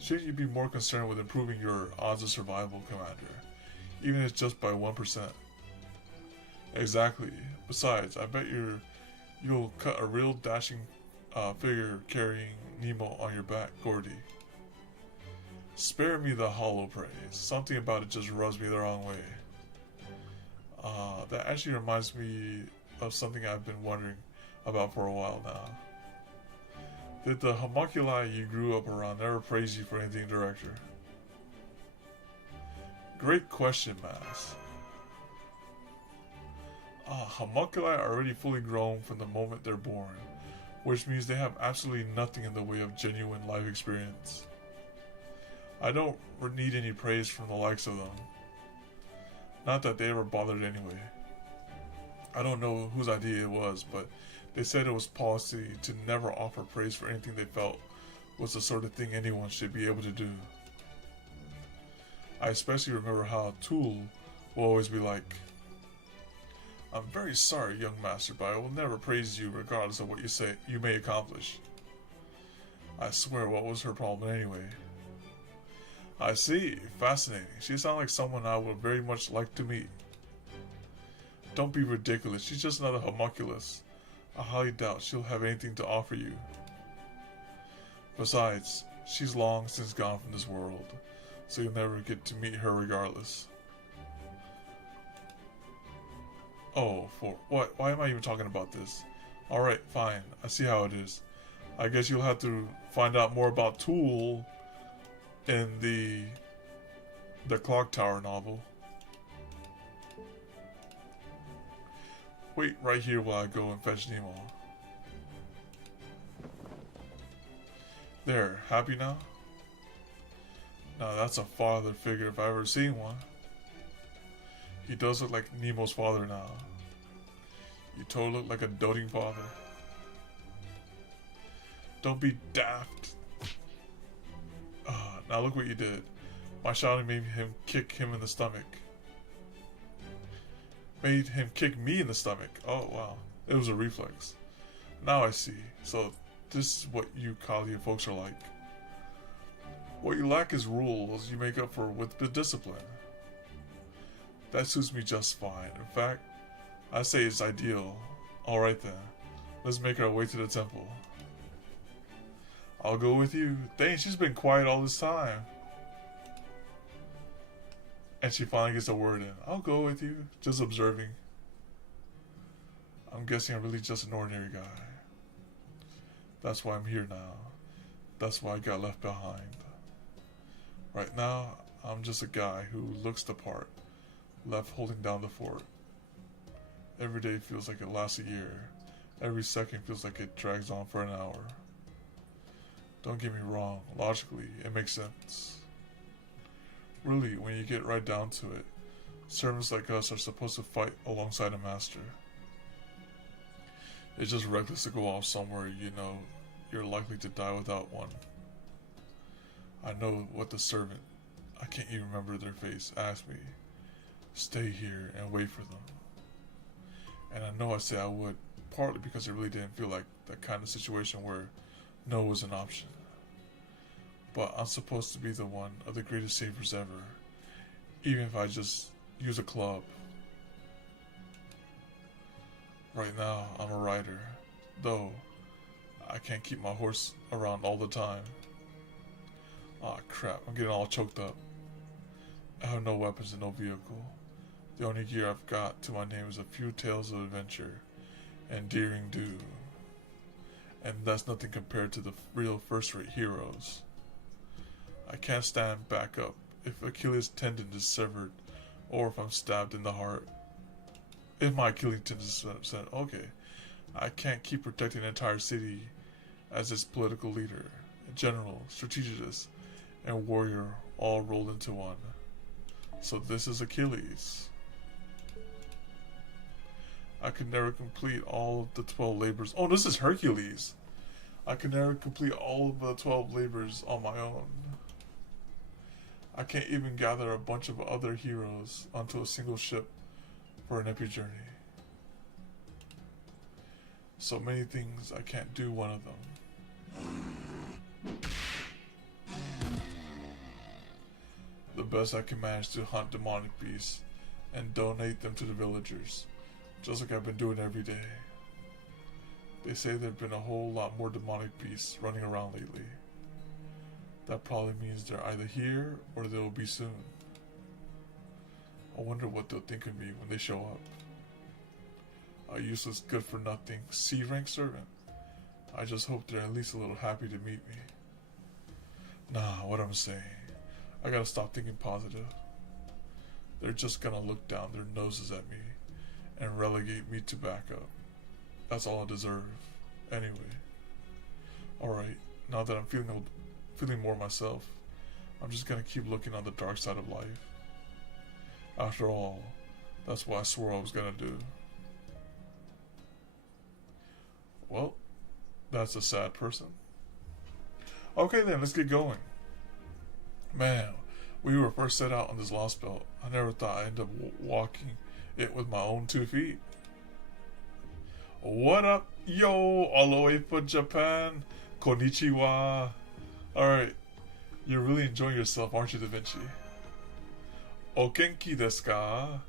Shouldn't you be more concerned with improving your odds of survival, Commander? Even if it's just by 1%. Exactly. Besides, I bet you'll cut a real dashing figure carrying Nemo on your back, Gordy. Spare me the hollow praise. Something about it just rubs me the wrong way. That actually reminds me of something I've been wondering about for a while now. Did the homunculi you grew up around never praise you for anything, Director? Great question, Mass. Homunculi are already fully grown from the moment they're born, which means they have absolutely nothing in the way of genuine life experience. I don't need any praise from the likes of them. Not that they ever bothered anyway. I don't know whose idea it was, but they said it was policy to never offer praise for anything they felt was the sort of thing anyone should be able to do. I especially remember how Tool will always be like, I'm very sorry, young master, but I will never praise you regardless of what you say you may accomplish. I swear, what was her problem anyway? I see. Fascinating. She sounds like someone I would very much like to meet. Don't be ridiculous. She's just another homunculus. I highly doubt she'll have anything to offer you. Besides, she's long since gone from this world, so you'll never get to meet her regardless. Oh, for what? Why am I even talking about this? Alright, fine. I see how it is. I guess you'll have to find out more about Tool in the Clock Tower novel. Wait right here while I go and fetch Nemo. There, happy now? Now that's a father figure if I've ever seen one. He does look like Nemo's father now. You totally look like a doting father. Don't be daft. Now look what you did. My shouting made him kick him in the stomach. Made him kick me in the stomach. Oh wow. It was a reflex. Now I see. So this is what you Kalia folks are like. What you lack is rules you make up for with the discipline. That suits me just fine. In fact, I say it's ideal. Alright then. Let's make our way to the temple. I'll go with you. Dang, she's been quiet all this time. And she finally gets a word in. I'll go with you. Just observing. I'm guessing I'm really just an ordinary guy. That's why I'm here now. That's why I got left behind. Right now, I'm just a guy who looks the part, left holding down the fort. Every day feels like it lasts a year. Every second feels like it drags on for an hour. Don't get me wrong, logically, it makes sense. Really, when you get right down to it, servants like us are supposed to fight alongside a master. It's just reckless to go off somewhere you know you're likely to die without one. I know what the servant, I can't even remember their face, asked me. Stay here and wait for them. And I know I said I would, partly because it really didn't feel like that kind of situation where no was an option. But I'm supposed to be the one of the greatest savers ever, even if I just use a club. Right now, I'm a rider, though I can't keep my horse around all the time. Aw, crap, I'm getting all choked up. I have no weapons and no vehicle. The only gear I've got to my name is a few tales of adventure and daring do. And that's nothing compared to the real first-rate heroes. I can't stand back up if Achilles' tendon is severed or if I'm stabbed in the heart. If my Achilles tendon is severed, okay. I can't keep protecting an entire city as its political leader, general, strategist, and warrior all rolled into one. So this is Achilles. I could never complete all of the 12 labors. Oh, this is Hercules. I could never complete all of the 12 labors on my own. I can't even gather a bunch of other heroes onto a single ship for an epic journey. So many things, I can't do one of them. The best I can manage to hunt demonic beasts and donate them to the villagers, just like I've been doing every day. They say there have been a whole lot more demonic beasts running around lately. That probably means they're either here or they will be soon. I wonder what they'll think of me when they show up. A useless, good-for-nothing C-rank servant. I just hope they're at least a little happy to meet me. Nah, what I'm saying. I gotta stop thinking positive. They're just gonna look down their noses at me and relegate me to backup. That's all I deserve. Anyway. Alright, now that I'm feeling more myself, I'm just gonna keep looking on the dark side of life. After all, that's what I swore I was gonna do. Well, that's a sad person. Okay then, let's get going. Man, we were first set out on this Lostbelt. I never thought I'd end up walking it with my own 2 feet. What up, yo, all the way from Japan. Konnichiwa. Alright, you're really enjoying yourself, aren't you, Da Vinci? Okenki desu ka?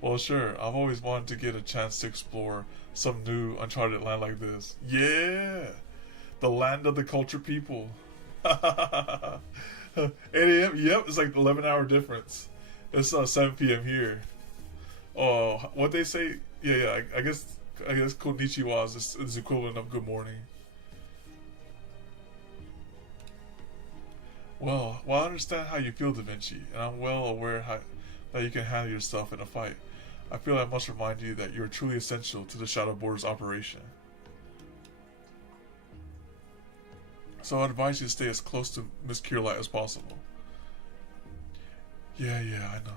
Well, sure, I've always wanted to get a chance to explore some new uncharted land like this. Yeah! The land of the cultured people. 8 a.m.? Yep, it's like the 11-hour difference. It's 7 p.m. here. Oh, what they say? Yeah, I guess konnichiwa is the equivalent of good morning. Well, I understand how you feel, Da Vinci, and I'm well aware that you can handle yourself in a fight. I feel I must remind you that you're truly essential to the Shadow Border's operation. So I advise you to stay as close to Miss Kierlight as possible. Yeah, I know.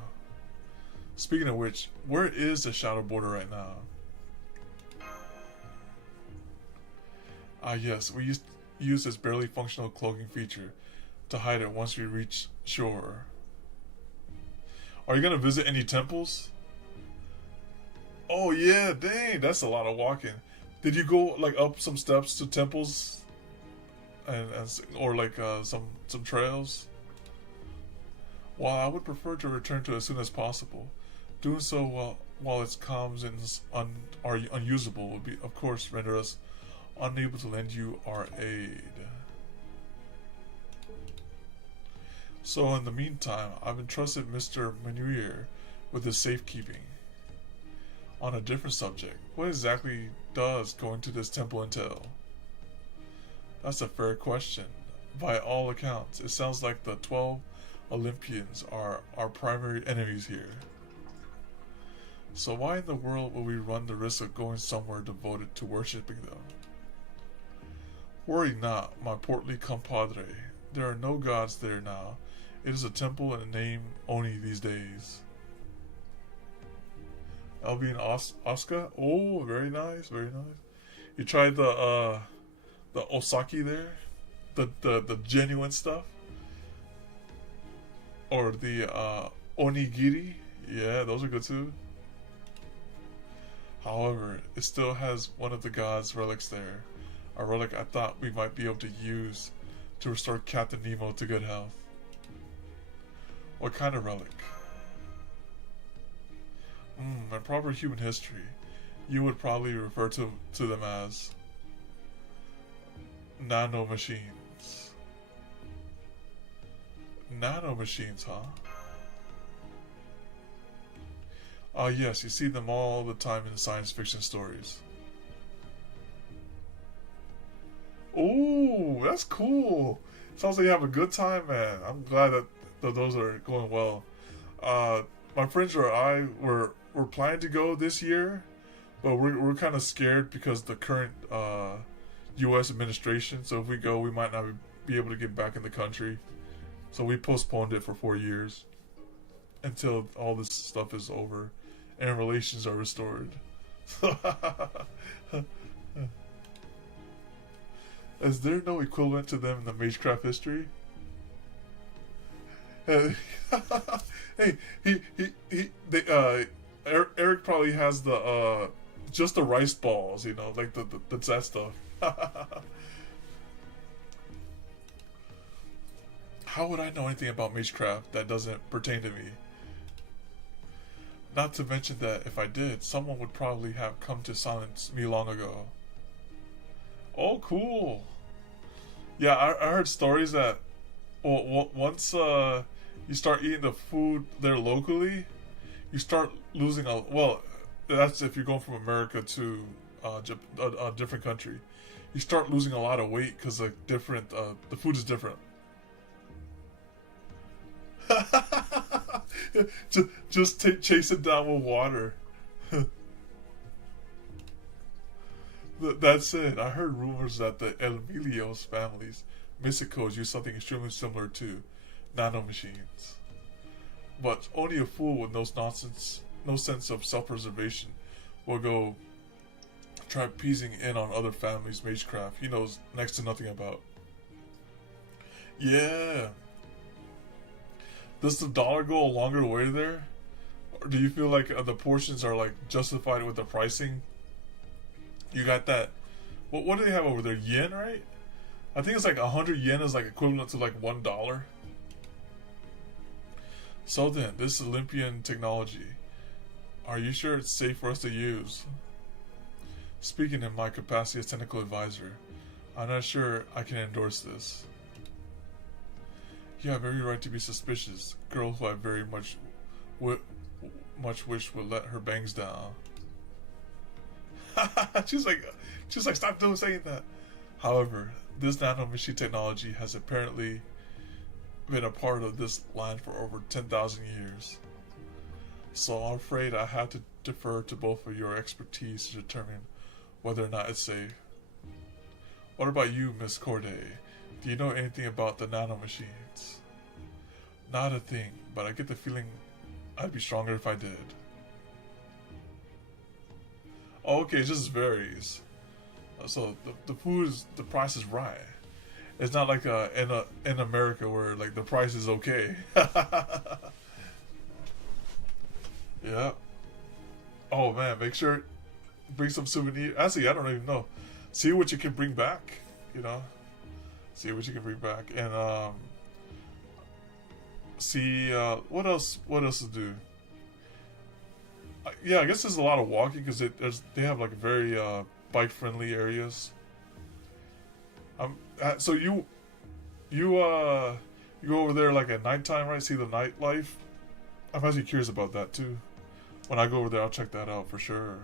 Speaking of which, where is the Shadow Border right now? Yes, we use this barely functional cloaking feature to hide it once we reach shore. Are you gonna visit any temples? Oh yeah, dang, that's a lot of walking. Did you go like up some steps to temples, or like some trails? While I would prefer to return to it as soon as possible, doing so while its comms are unusable would be, of course, render us unable to lend you our aid. So in the meantime, I've entrusted Mr. Menuier with the safekeeping. On a different subject, what exactly does going to this temple entail? That's a fair question. By all accounts, it sounds like the 12 Olympians are our primary enemies here. So why in the world would we run the risk of going somewhere devoted to worshipping them? Worry not, my portly compadre. There are no gods there now. It is a temple in a name only these days. Albion Oscar? Oh, very nice, very nice. You tried the Osaki there? The genuine stuff? Or the onigiri? Yeah, those are good too. However, it still has one of the gods' relics there. A relic I thought we might be able to use to restore Captain Nemo to good health. What kind of relic? In proper human history, you would probably refer to them as nanomachines. Nanomachines, huh? Yes, you see them all the time in science fiction stories. Ooh, that's cool. Sounds like you have a good time, man. I'm glad that those are going well. My friends or I were planning to go this year, but we're kind of scared because the current U.S. administration. So if we go, we might not be able to get back in the country. So we postponed it for 4 years until all this stuff is over and relations are restored. Is there no equivalent to them in the Magecraft history? Hey, Eric probably has the just the rice balls, you know, like that stuff. How would I know anything about Magecraft that doesn't pertain to me? Not to mention that if I did, someone would probably have come to silence me long ago. Oh, cool. Yeah, I heard stories that once you start eating the food there locally, you start losing a well. That's if you're going from America to a different country. You start losing a lot of weight because like different the food is different. just chase it down with water. That's it. I heard rumors that the Emilios families, Mysticos, use something extremely similar to nanomachines. But only a fool with no sense of self-preservation will go try piecing in on other families' magecraft he knows next to nothing about. Yeah. Does the dollar go a longer way there? Or do you feel like the portions are like justified with the pricing? You got that. What do they have over there? Yen, right? I think it's like 100 yen is like equivalent to like $1. So then, this Olympian technology, are you sure it's safe for us to use? Speaking in my capacity as technical advisor, I'm not sure I can endorse this. You have every right to be suspicious. Girl who I very much wish would let her bangs down. she's like, stop saying that. However, this nanomachine technology has apparently been a part of this land for over 10,000 years. So I'm afraid I have to defer to both of your expertise to determine whether or not it's safe. What about you, Miss Corday? Do you know anything about the nanomachines? Not a thing, but I get the feeling I'd be stronger if I did. Oh, okay, it just varies. So the price is right. It's not like in America where like the price is okay. Yeah. Oh man, make sure bring some souvenir. Actually, I don't even know. See what you can bring back. You know, see what you can bring back, and see what else. What else to do? Yeah, I guess there's a lot of walking because they have like very bike friendly areas. So you go over there like at nighttime, right? See the nightlife. I'm actually curious about that too. When I go over there, I'll check that out for sure.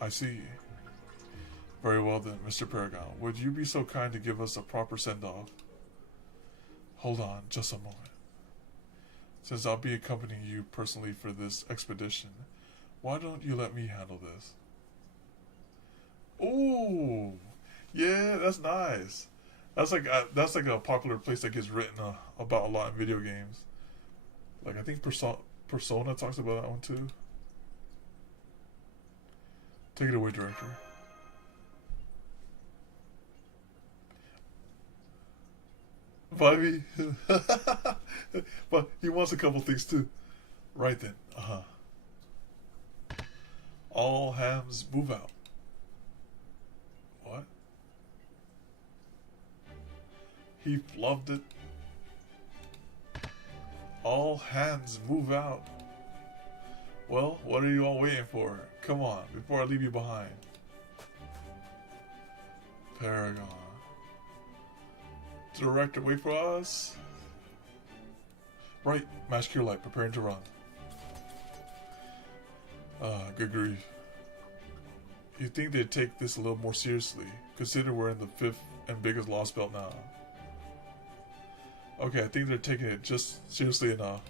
I see. Very well then, Mr. Paragon. Would you be so kind to give us a proper send-off? Hold on, just a moment. Since I'll be accompanying you personally for this expedition, why don't you let me handle this? Ooh, yeah, that's nice. That's like a popular place that gets written about a lot in video games. Like I think Persona talks about that one too. Take it away, director. Vibey. But he wants a couple things too. Right then. All hands move out. What? He flubbed it. All hands move out. Well, what are you all waiting for? Come on, before I leave you behind. Paragon. Director, wait for us. Right, match cure light, preparing to run. Good grief. You'd think they'd take this a little more seriously. Consider we're in the 5th and biggest Lostbelt now. Okay, I think they're taking it just seriously enough.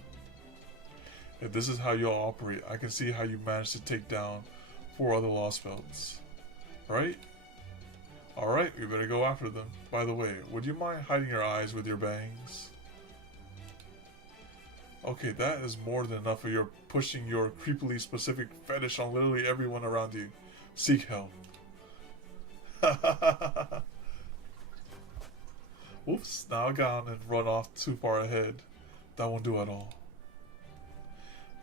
If this is how y'all operate, I can see how you managed to take down 4 other Lostbelts. Right? Alright, we better go after them. By the way, would you mind hiding your eyes with your bangs? Okay, that is more than enough of your pushing your creepily specific fetish on literally everyone around you. Seek help. Whoops, now I got on and run off too far ahead. That won't do at all.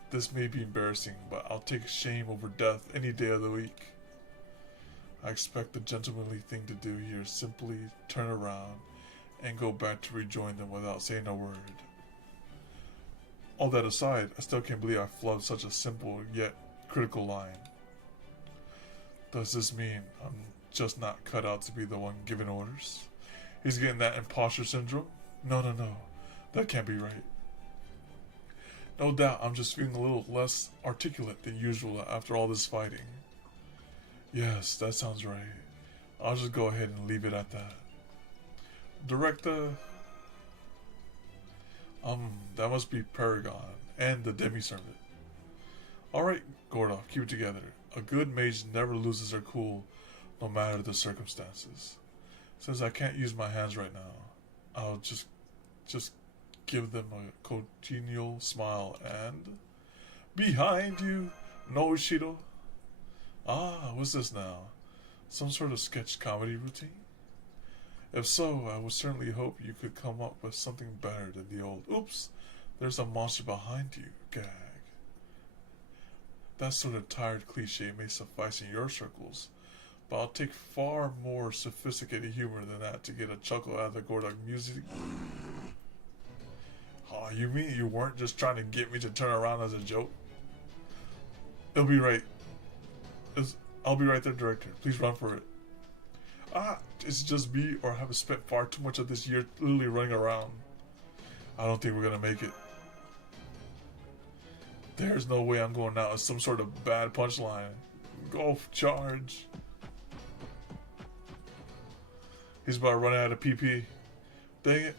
This may be embarrassing, but I'll take shame over death any day of the week. I expect the gentlemanly thing to do here is simply turn around and go back to rejoin them without saying a word. All that aside, I still can't believe I flubbed such a simple yet critical line. Does this mean I'm just not cut out to be the one giving orders? He's getting that imposter syndrome? No. That can't be right. No doubt I'm just feeling a little less articulate than usual after all this fighting. Yes, that sounds right. I'll just go ahead and leave it at that. Director... that must be Paragon and the demi-servant. Alright, Gordov, keep it together. A good mage never loses her cool, no matter the circumstances. Since I can't use my hands right now, I'll just give them a congenial smile and... Behind you, no Ishido. Ah, what's this now? Some sort of sketch comedy routine? If so, I would certainly hope you could come up with something better than the old, oops, there's a monster behind you, gag. That sort of tired cliche may suffice in your circles, but I'll take far more sophisticated humor than that to get a chuckle out of the Gordog music. Oh, you mean you weren't just trying to get me to turn around as a joke? It'll be right. I'll be right there, Director. Please run for it. It's just me, or I have spent far too much of this year literally running around. I don't think we're gonna make it. There's no way I'm going out as some sort of bad punchline. Go charge. He's about to run out of PP. Dang it.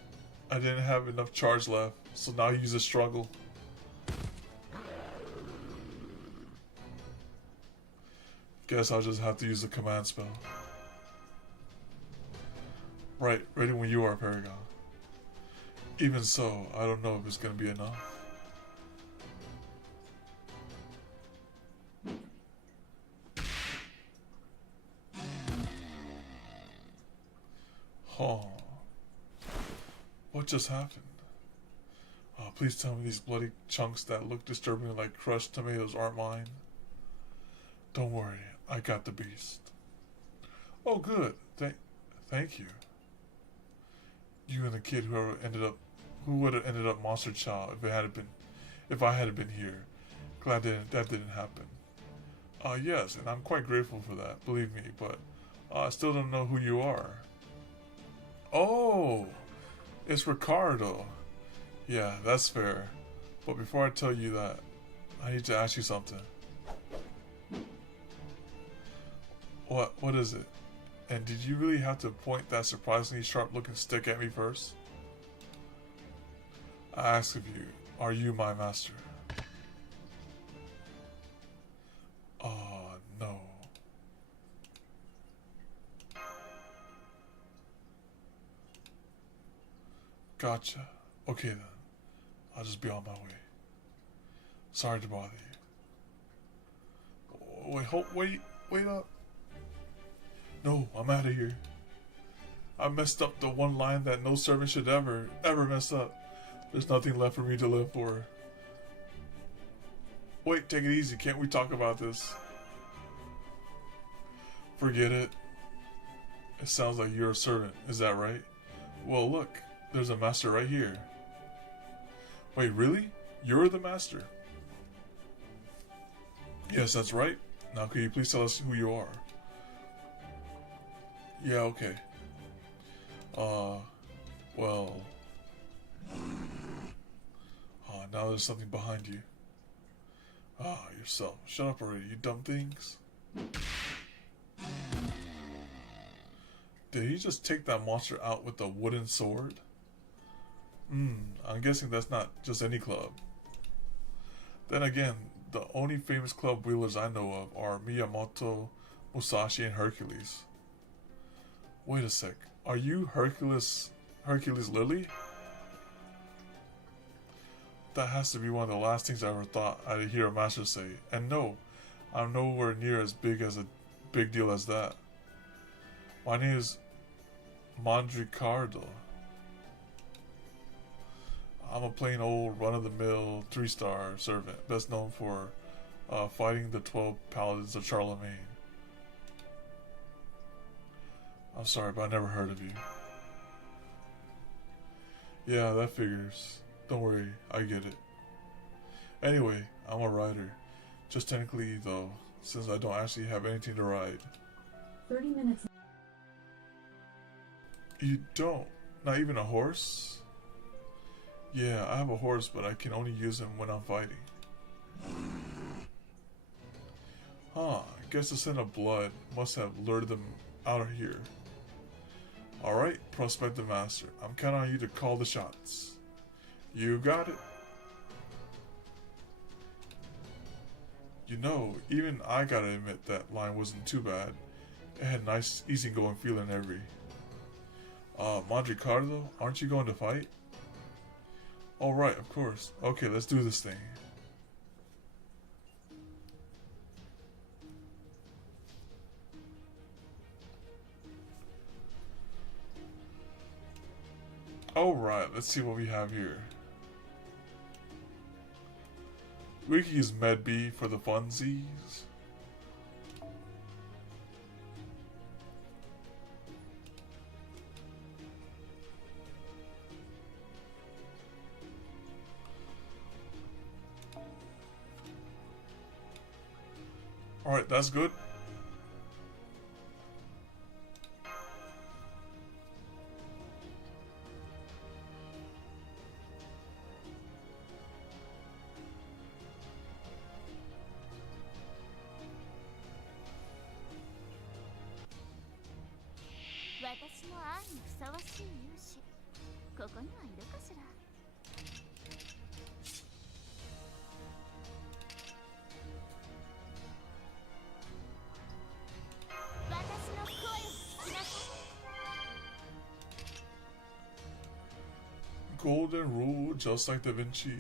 I didn't have enough charge left, so now he's a struggle. Guess I'll just have to use the command spell. Right, ready when you are, Paragon. Even so, I don't know if it's gonna be enough. Oh. What just happened? Oh, please tell me these bloody chunks that look disturbingly like crushed tomatoes aren't mine. Don't worry, I got the beast. Oh, good. Thank you. You and the kid who would have ended up Monster Child if I hadn't been here. Glad that didn't happen. Yes, and I'm quite grateful for that, believe me, but I still don't know who you are. Oh, it's Ricardo. Yeah, that's fair. But before I tell you that, I need to ask you something. What is it? And did you really have to point that surprisingly sharp-looking stick at me first? I ask of you, are you my master? Oh, no. Gotcha. Okay then. I'll just be on my way. Sorry to bother you. Wait up. No, I'm out of here. I messed up the one line that no servant should ever mess up. There's nothing left for me to live for. Wait, take it easy. Can't we talk about this? Forget it. It sounds like you're a servant. Is that right? Well, look. There's a master right here. Wait, really? You're the master? Yes, that's right. Now, could you please tell us who you are? Yeah, okay. Well... now there's something behind you. Yourself. Shut up already, you dumb things. Did he just take that monster out with a wooden sword? I'm guessing that's not just any club. Then again, the only famous club wielders I know of are Miyamoto, Musashi, and Hercules. Wait a sec. Are you Hercules Lily? That has to be one of the last things I ever thought I'd hear a master say. And no, I'm nowhere near as big deal as that. My name is Mondricardo. I'm a plain old run-of-the-mill 3-star servant, best known for fighting the 12 paladins of Charlemagne. I'm sorry, but I never heard of you. Yeah, that figures. Don't worry, I get it. Anyway, I'm a rider. Just technically, though, since I don't actually have anything to ride. 30 minutes. You don't? Not even a horse? Yeah, I have a horse, but I can only use him when I'm fighting. Huh, I guess the scent of blood must have lured them out of here. Alright, Prospective Master, I'm counting on you to call the shots. You got it. You know, even I gotta admit that line wasn't too bad. It had a nice, easygoing feeling every. Mondricardo, aren't you going to fight? Oh, right, of course. Okay, let's do this thing. Alright, let's see what we have here. We can use Med B for the funsies. Alright, that's good. Golden rule, just like Da Vinci.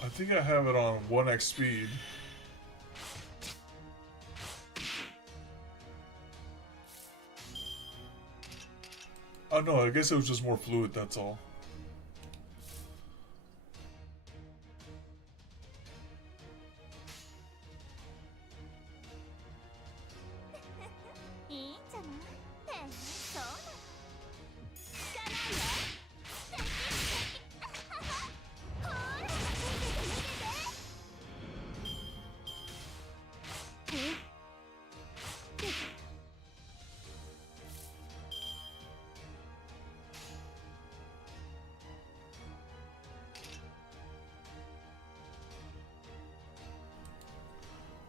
I think I have it on 1x speed. Oh no, I guess it was just more fluid, that's all.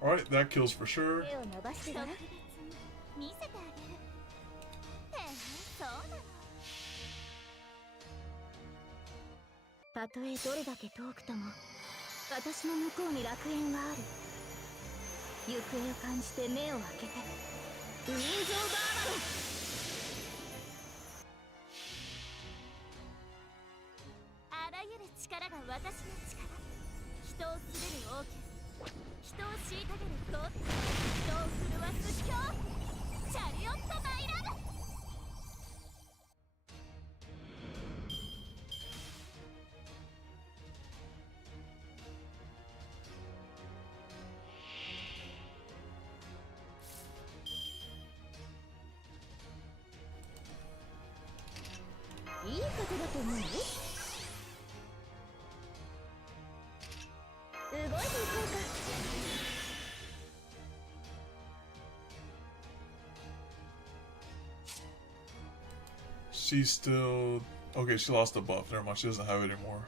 Alright, that kills for sure. たとえどれだけ遠くとも私の向こうに楽園がある。行方を感じて目を開けてウィンズ・オブ・アバロン。あらゆる力が私の力。人を滑る王家、人を虐げるゴッド、人を震わす恐怖、チャリオット・マイラブ。いいことだと思うよ。動いていこうか。She's still... Okay, she lost the buff. Never mind, she doesn't have it anymore.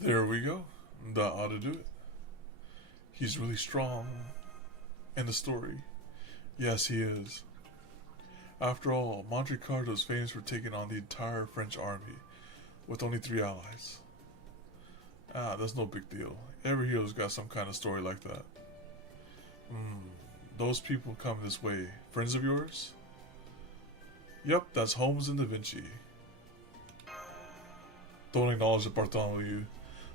There we go. That ought to do it. He's really strong in the story. Yes, he is. After all, Montecarlo is famous for taking on the entire French army with only 3 allies. Ah, that's no big deal. Every hero's got some kind of story like that. Those people come this way. Friends of yours? Yep, that's Holmes and Da Vinci. Don't acknowledge the Bartholomew.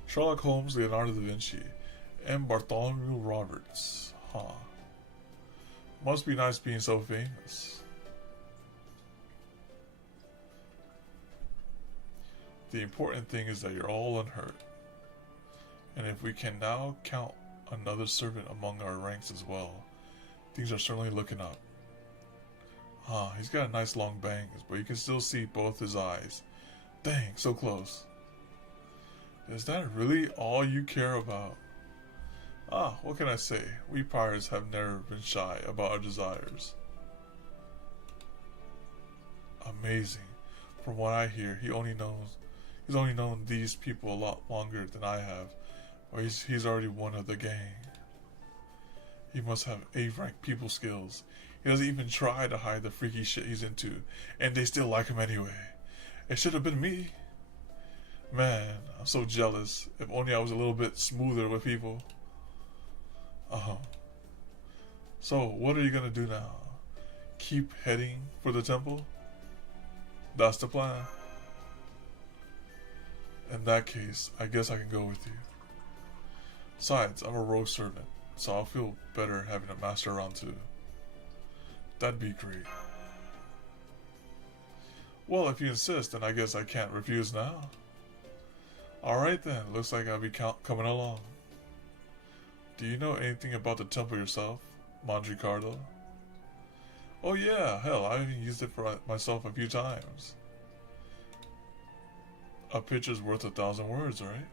Sherlock Holmes, Leonardo da Vinci, and Bartholomew Roberts. Huh. Must be nice being so famous. The important thing is that you're all unhurt. And if we can now count another servant among our ranks as well, things are certainly looking up. He's got a nice long bangs, but you can still see both his eyes. Dang, so close. Is that really all you care about? What can I say? We pirates have never been shy about our desires. Amazing. From what I hear, he's only known these people a lot longer than I have. Or he's already one of the gang. He must have A-rank people skills. He doesn't even try to hide the freaky shit he's into, and they still like him anyway. It should have been me. Man, I'm so jealous. If only I was a little bit smoother with people. So, what are you gonna do now? Keep heading for the temple? That's the plan. In that case, I guess I can go with you. Besides, I'm a rogue servant, so I'll feel better having a master around too. That'd be great. Well, if you insist, then I guess I can't refuse now. Alright then, looks like I'll be coming along. Do you know anything about the temple yourself, Montecarlo? Oh yeah, hell, I even used it for myself a few times. A picture's worth 1,000 words, right?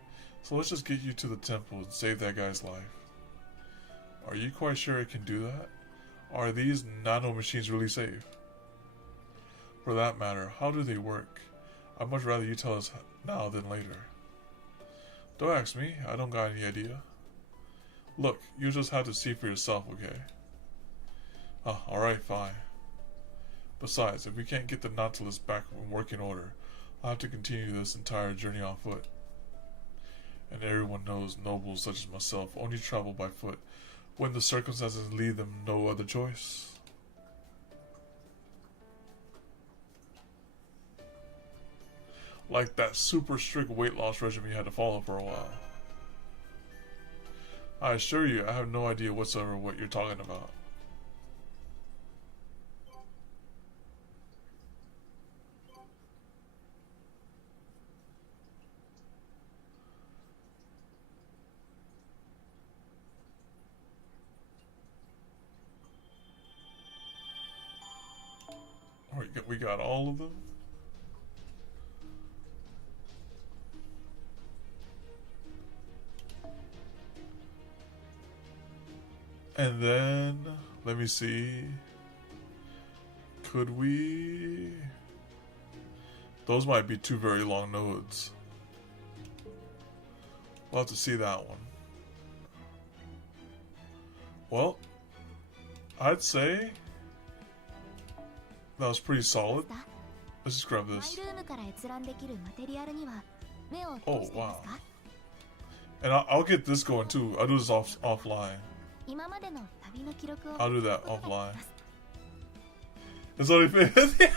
So let's just get you to the temple and save that guy's life. Are you quite sure it can do that? Are these nano machines really safe? For that matter, how do they work? I'd much rather you tell us now than later. Don't ask me, I don't got any idea. Look, you just have to see for yourself, okay? Oh, alright, fine. Besides, if we can't get the Nautilus back in working order, I'll have to continue this entire journey on foot. And everyone knows nobles such as myself only travel by foot when the circumstances leave them no other choice. Like that super strict weight loss regimen you had to follow for a while. I assure you, I have no idea whatsoever what you're talking about. We got all of them. And then, let me see. Could we? Those might be two very long nodes. We'll have to see that one. Well, I'd say that was pretty solid. Let's just grab this. Oh, wow. And I'll get this going too. I'll do this offline. I'll do that offline. It's only 50.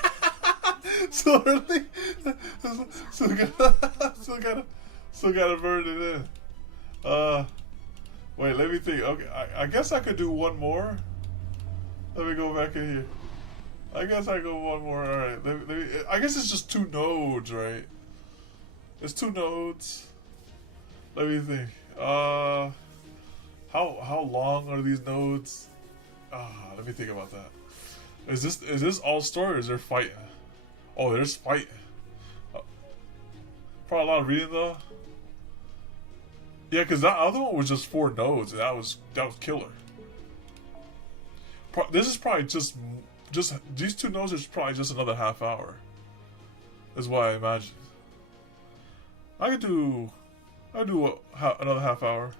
So early. Still gotta burn it in. Wait, let me think. Okay, I guess I could do one more. Let me go back in here. I guess I go one more. Alright, let me, I guess it's just 2 nodes, right? It's 2 nodes. Let me think. How long are these nodes? Let me think about that. Is this all story or is there fighting? Oh, there's fighting. Probably a lot of reading though. Yeah, because that other one was just 4 nodes, and that was killer. This is probably just these 2 nodes is probably just another half hour. Is what I imagine. I could do another half hour.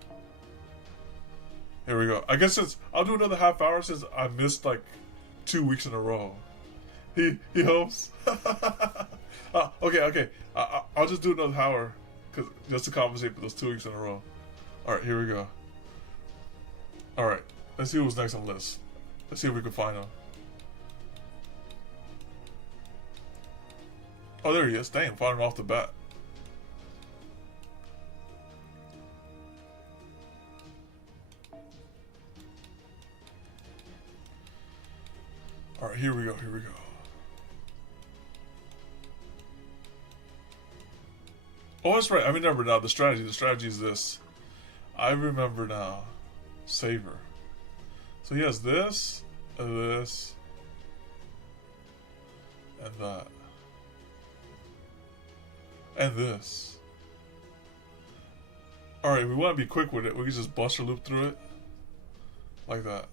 Here we go. I guess I'll do another half hour since I missed like 2 weeks in a row. He hopes. Okay. I'll just do another hour, just to compensate for those 2 weeks in a row. All right, here we go. All right, let's see who's next on the list. Let's see if we can find him. Oh, there he is. Dang, found him off the bat. All right, here we go. Oh, that's right. I remember now the strategy. The strategy is this. I remember now. Savor. So he has this, this, and that. And this. Alright, we want to be quick with it. We can just buster loop through it. Like that.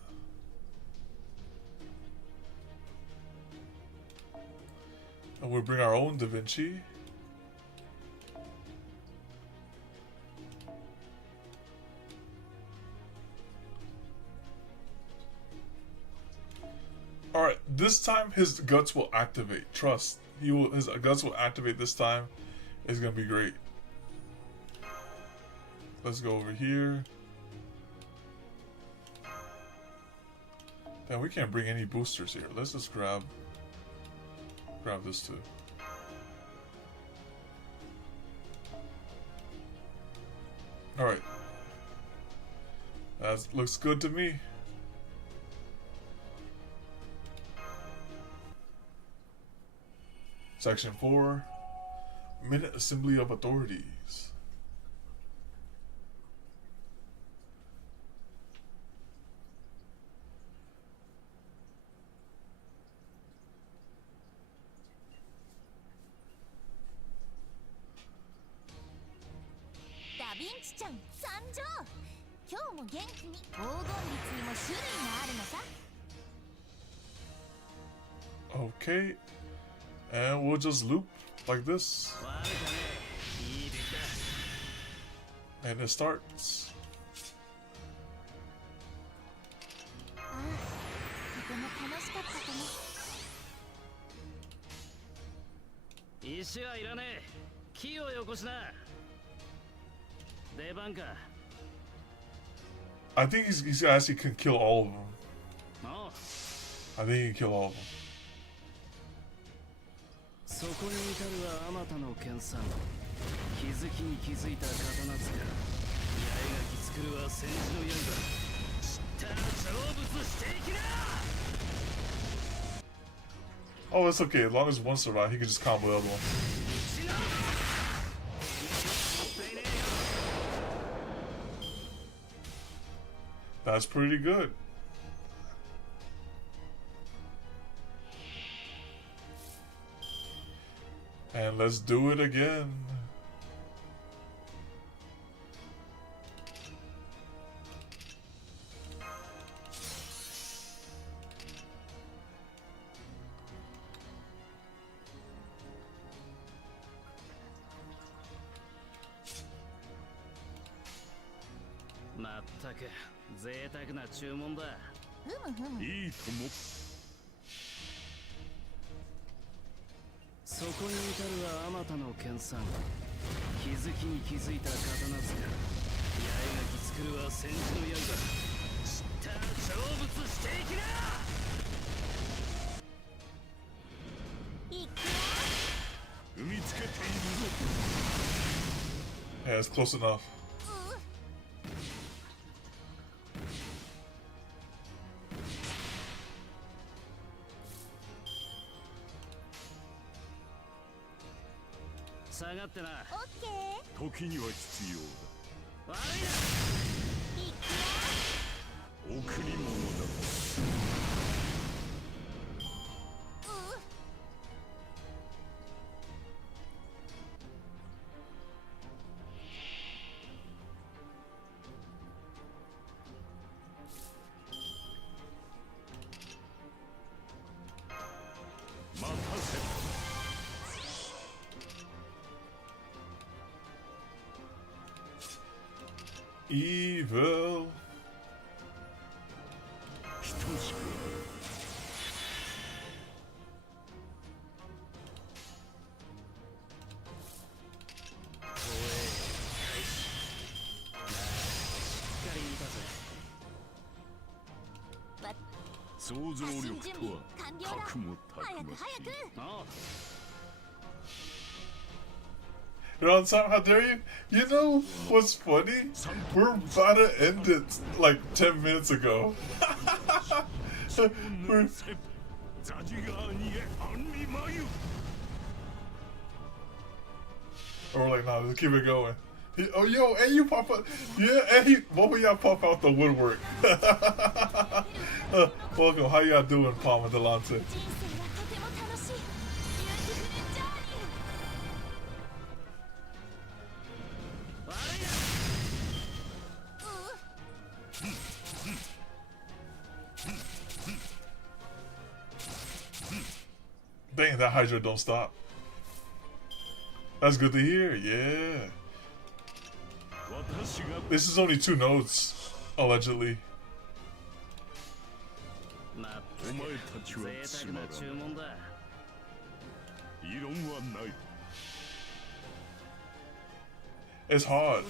And we'll bring our own Da Vinci. Alright, this time his guts will activate. Trust. His guts will activate this time. It's gonna be great. Let's go over here. And we can't bring any boosters here. Let's just grab this too. Alright. That looks good to me. Section 4. Minute Assembly of Authorities. Da Vinci-chan参上。今日も元気に黄金律にも種類があるのさ。Okay. And we'll just loop like this. And it starts. ああ、とても楽しかったとね。石はいらねえ。木をよこしな。出番か。 I think he's actually can kill all of them. おう。 I think he can kill all of them. そこに至るはあまたの剣さん。気づきに気づいた刀塚。八重垣作るは戦士の刃。知ったら成仏していきな。 Oh, it's okay. As long as one survives, he can just combo the other one. That's pretty good. And let's do it again. Eat. そこに至るはあまたの剣さん。気づきに気づいた刀塚。八重垣作るは戦士の刃。知ったら成仏していきな。 いくよ。 踏みつけているぞ。 Yeah, it's close enough. 下がってな。オッケー。時には必要だ。悪いな。いくよ。贈り物だ。 Evil. 等しく。 想像力とは格もたくましい。 You're on time? How dare you? You know what's funny? We're about to end it like 10 minutes ago. We're- Or we're like, nah, let's keep it going. Oh, yo, and you pop out. Yeah, and both of y'all pop out the woodwork. Welcome. How y'all doing, Palma Delante? 人生はとても楽しい。ビューティフルジャーニー。 Dang, that Hydra don't stop. That's good to hear. Yeah. This is only 2 nodes, allegedly. まったく贅沢な注文だ。異論はない。 It's hard.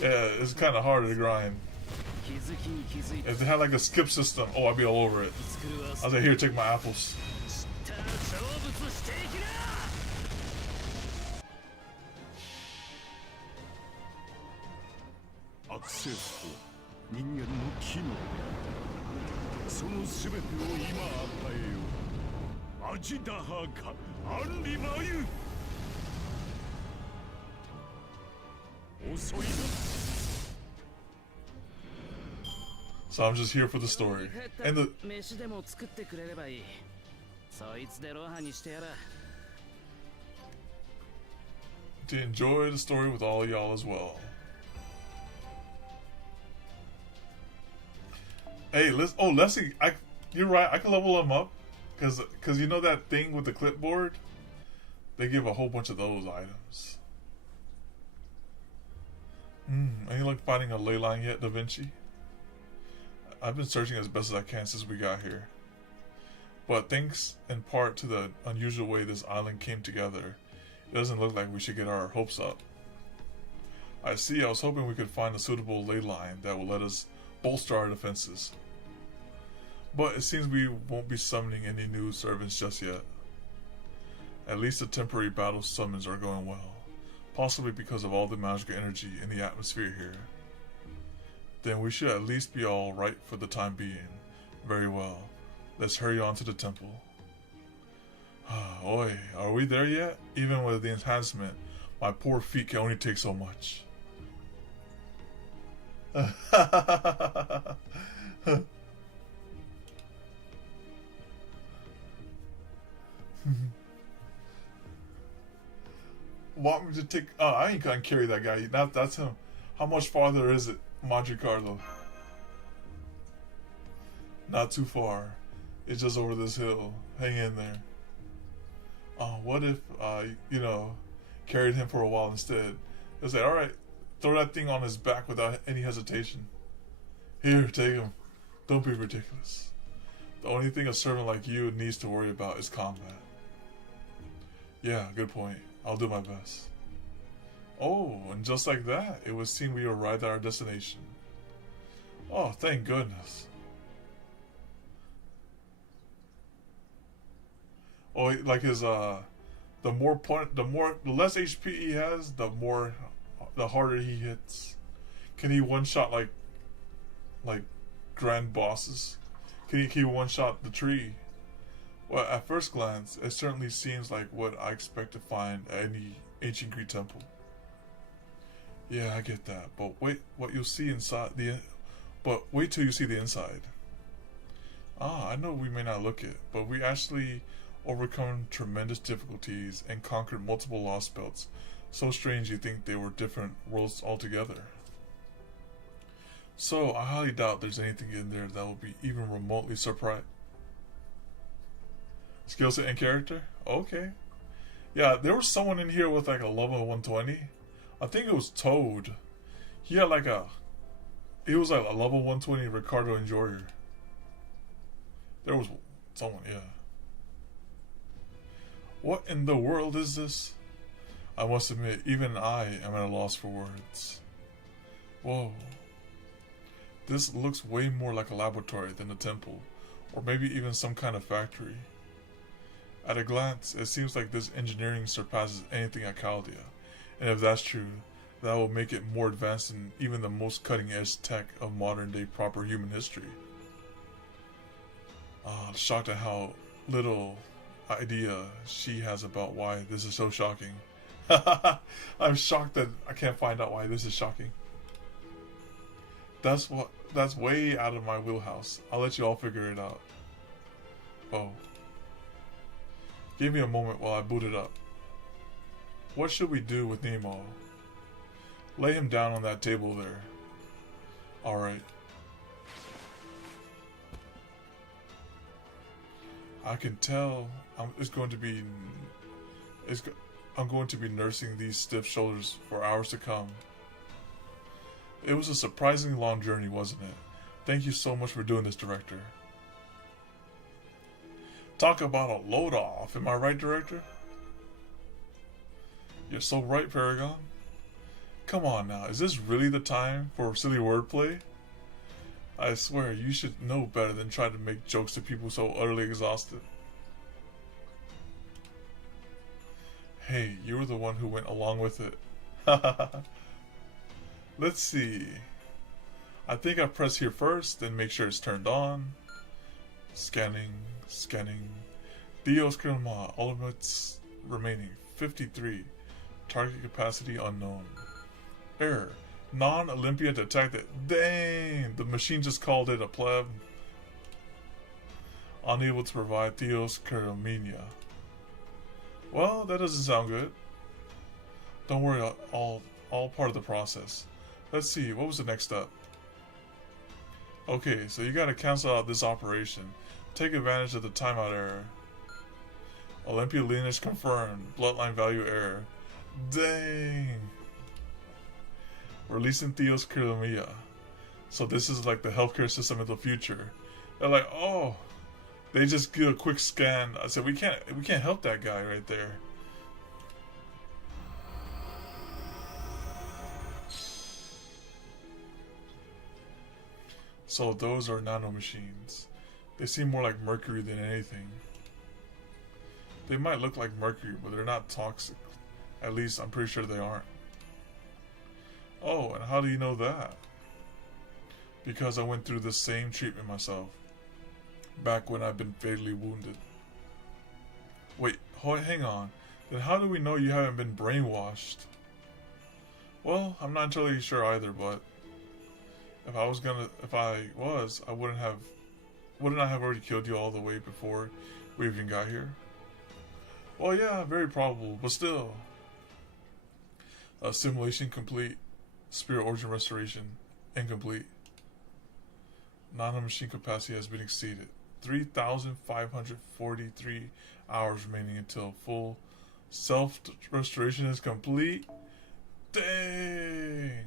Yeah, it's kind of hard to grind. 気づきに気づいた。 If they had like a skip system, oh, I'd be all over it. 作るは I was like, here, take my apples. 知ったら成仏していきな。 アクセスと人間の機能である。その全てを今与えよう。アジダハかアンリマユ。遅いな。 So I'm just here for the story. And the 飯でも作ってくれればいい。そいつでロハにしてやら。 to enjoy the story with all y'all as well. Hey, let's. Oh, Leslie, you're right. I can level him up Cause you know that thing with the clipboard? They give a whole bunch of those items. Any luck finding a ley line yet, Da Vinci? I've been searching as best as I can since we got here. But thanks in part to the unusual way this island came together, it doesn't look like we should get our hopes up. I see, I was hoping we could find a suitable ley line that will let us bolster our defenses. But it seems we won't be summoning any new servants just yet. At least the temporary battle summons are going well, possibly because of all the magical energy in the atmosphere here. Then we should at least be alright for the time being. Very well. Let's hurry on to the temple. Oi, are we there yet? Even with the enhancement, my poor feet can only take so much. Want me to take... Oh, I ain't gonna carry that guy. That's him. How much farther is it, Montecarlo? Not too far. It's just over this hill. Hang in there. What if, carried him for a while instead? It's like, alright, throw that thing on his back without any hesitation. Here, take him. Don't be ridiculous. The only thing a servant like you needs to worry about is combat. Yeah, good point. I'll do my best. Oh, and just like that, it would seem we arrived at our destination. Oh, thank goodness. Oh, like his the less HP he has, the harder he hits. Can he one shot like grand bosses? Can he one shot the tree? Well, at first glance, it certainly seems like what I expect to find at any ancient Greek temple. Yeah, I get that, but wait till you see the inside. I know we may not look it, but we actually overcome tremendous difficulties and conquered multiple lost belts, so strange you think they were different worlds altogether. So I highly doubt there's anything in there that will be even remotely surprising. Skill set and character? Okay. Yeah, there was someone in here with like a level 120. I think it was Toad. He was like a level 120 Ricardo Enjoyer. There was someone, yeah. What in the world is this? I must admit, even I am at a loss for words. Whoa. This looks way more like a laboratory than a temple, or maybe even some kind of factory. At a glance, it seems like this engineering surpasses anything at Chaldea, and if that's true, that will make it more advanced than even the most cutting-edge tech of modern-day proper human history. I'm shocked at how little idea she has about why this is so shocking. I'm shocked that I can't find out why this is shocking. That's way out of my wheelhouse. I'll let you all figure it out. Oh. Give me a moment while I boot it up. What should we do with Nemo? Lay him down on that table there. Alright. I can tell I'm going to be nursing these stiff shoulders for hours to come. It was a surprisingly long journey, wasn't it? Thank you so much for doing this, Director. Talk about a load off, am I right, Director? You're so right, Paragon. Come on now, is this really the time for silly wordplay? I swear, you should know better than try to make jokes to people so utterly exhausted. Hey, you were the one who went along with it. Let's see. I think I press here first, then make sure it's turned on. Scanning. Dios Krelma, ultimates remaining. 53. Target capacity unknown. Error. Non-Olympia detected. Dang! The machine just called it a pleb. Unable to provide Theos Keromenia. Well, that doesn't sound good. Don't worry, all part of the process. Let's see, what was the next step? Okay, so you gotta cancel out this operation. Take advantage of the timeout error. Olympia lineage confirmed. Bloodline value error. Dang. Releasing Theo's Kilomia. So this is like the healthcare system of the future. They're like, oh, they just do a quick scan. I said we can't help that guy right there. So those are nanomachines. They seem more like mercury than anything. They might look like mercury, but they're not toxic. At least I'm pretty sure they aren't. Oh, and how do you know that? Because I went through the same treatment myself. Back when I've been fatally wounded. Wait, hang on. Then how do we know you haven't been brainwashed? Well, I'm not entirely sure either, but if I was, wouldn't I have already killed you all the way before we even got here? Well, yeah, very probable, but still. Simulation complete. Spirit origin restoration incomplete. Nanomachine capacity has been exceeded. 3,543 hours remaining until full self-restoration is complete. Dang!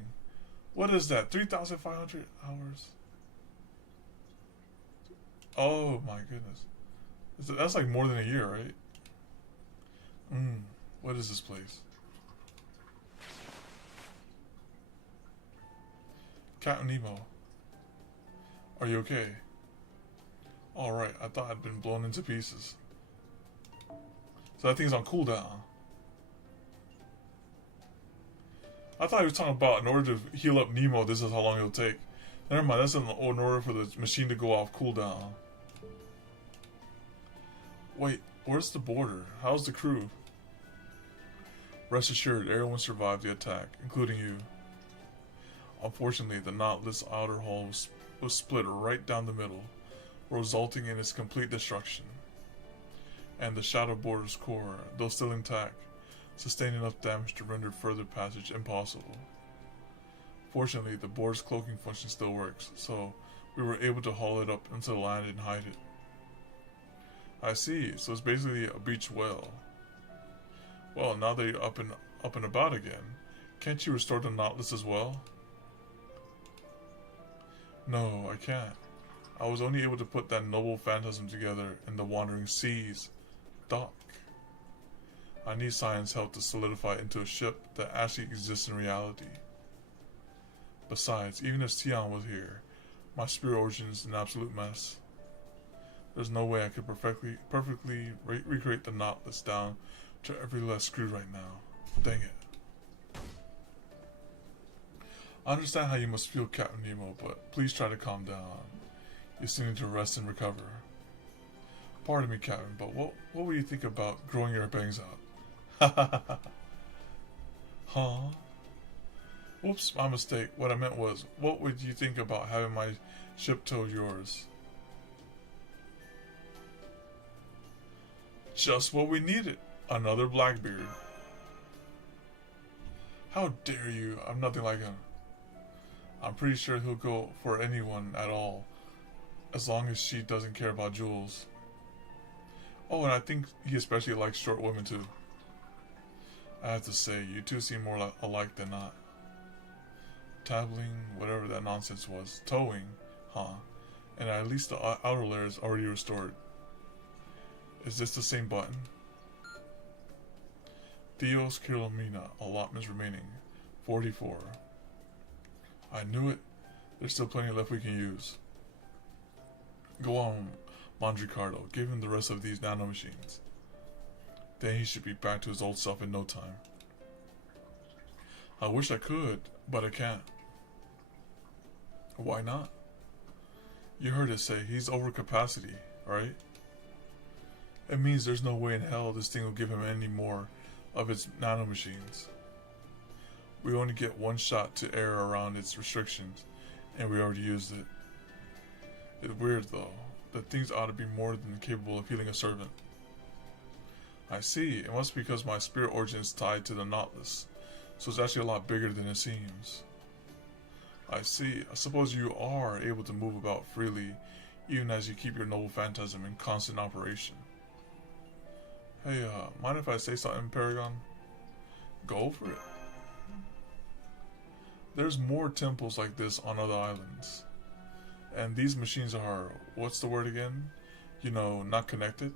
What is that? 3,500 hours? Oh my goodness. That's like more than a year, right? What is this place? Captain Nemo. Are you okay? Alright, I thought I'd been blown into pieces. So that thing's on cooldown. I thought he was talking about in order to heal up Nemo, this is how long it'll take. Never mind, that's in order for the machine to go off cooldown. Wait, where's the border? How's the crew? Rest assured, everyone survived the attack, including you. Unfortunately, the Nautilus outer hull was split right down the middle, resulting in its complete destruction. And the Shadow Border's core, though still intact, sustained enough damage to render further passage impossible. Fortunately, the board's cloaking function still works, so we were able to haul it up into the land and hide it. I see, so it's basically a beach whale. Well, now that you're up and about again, can't you restore the Nautilus as well? No, I can't. I was only able to put that noble phantasm together in the wandering seas. Doc. I need science help to solidify it into a ship that actually exists in reality. Besides, even if Tion was here, my spirit origin is an absolute mess. There's no way I could perfectly recreate the Nautilus down to every last screw right now. Dang it. I understand how you must feel, Captain Nemo, but please try to calm down. You still need to rest and recover. Pardon me, Captain, but what would you think about growing your bangs out? Huh? Oops, my mistake. What I meant was, what would you think about having my ship tow yours? Just what we needed. Another Blackbeard. How dare you? I'm nothing like him. I'm pretty sure he'll go for anyone at all, as long as she doesn't care about jewels. Oh, and I think he especially likes short women too. I have to say, you two seem more alike than not. Tabling, whatever that nonsense was. Towing, huh? And at least the outer layer is already restored. Is this the same button? Theos Kilomina, allotments remaining. 44. I knew it. There's still plenty left we can use. Go on, Mondricardo. Give him the rest of these nanomachines. Then he should be back to his old self in no time. I wish I could, but I can't. Why not? You heard it say he's over capacity, right? It means there's no way in hell this thing will give him any more of its nanomachines. We only get one shot to err around its restrictions, and we already used it. It's weird though, that things ought to be more than capable of healing a servant. I see, it must be because my spirit origin is tied to the Nautilus, so it's actually a lot bigger than it seems. I see, I suppose you are able to move about freely even as you keep your noble phantasm in constant operation. Hey, mind if I say something, Paragon? Go for it. There's more temples like this on other islands. And these machines are, what's the word again? You know, not connected.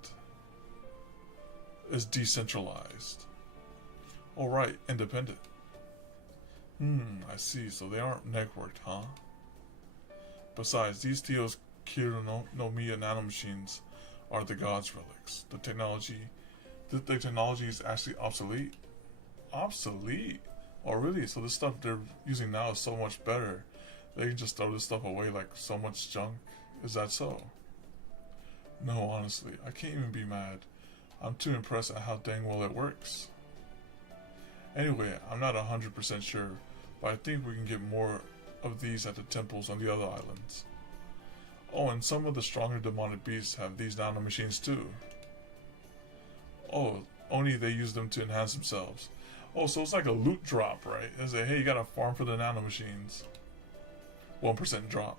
It's decentralized. Alright, independent. I see, so they aren't networked, huh? Besides, these Teos Kiro no Miya nanomachines are the gods' relics. The technology is actually obsolete. Obsolete? Oh really? So this stuff they're using now is so much better. They can just throw this stuff away like so much junk. Is that so? No, honestly, I can't even be mad. I'm too impressed at how dang well it works. Anyway, I'm not 100% sure, but I think we can get more of these at the temples on the other islands. Oh, and some of the stronger demonic beasts have these nanomachines too. Oh, only they use them to enhance themselves. Oh, so it's like a loot drop, right? It's like, hey, you gotta farm for the nanomachines. 1% drop.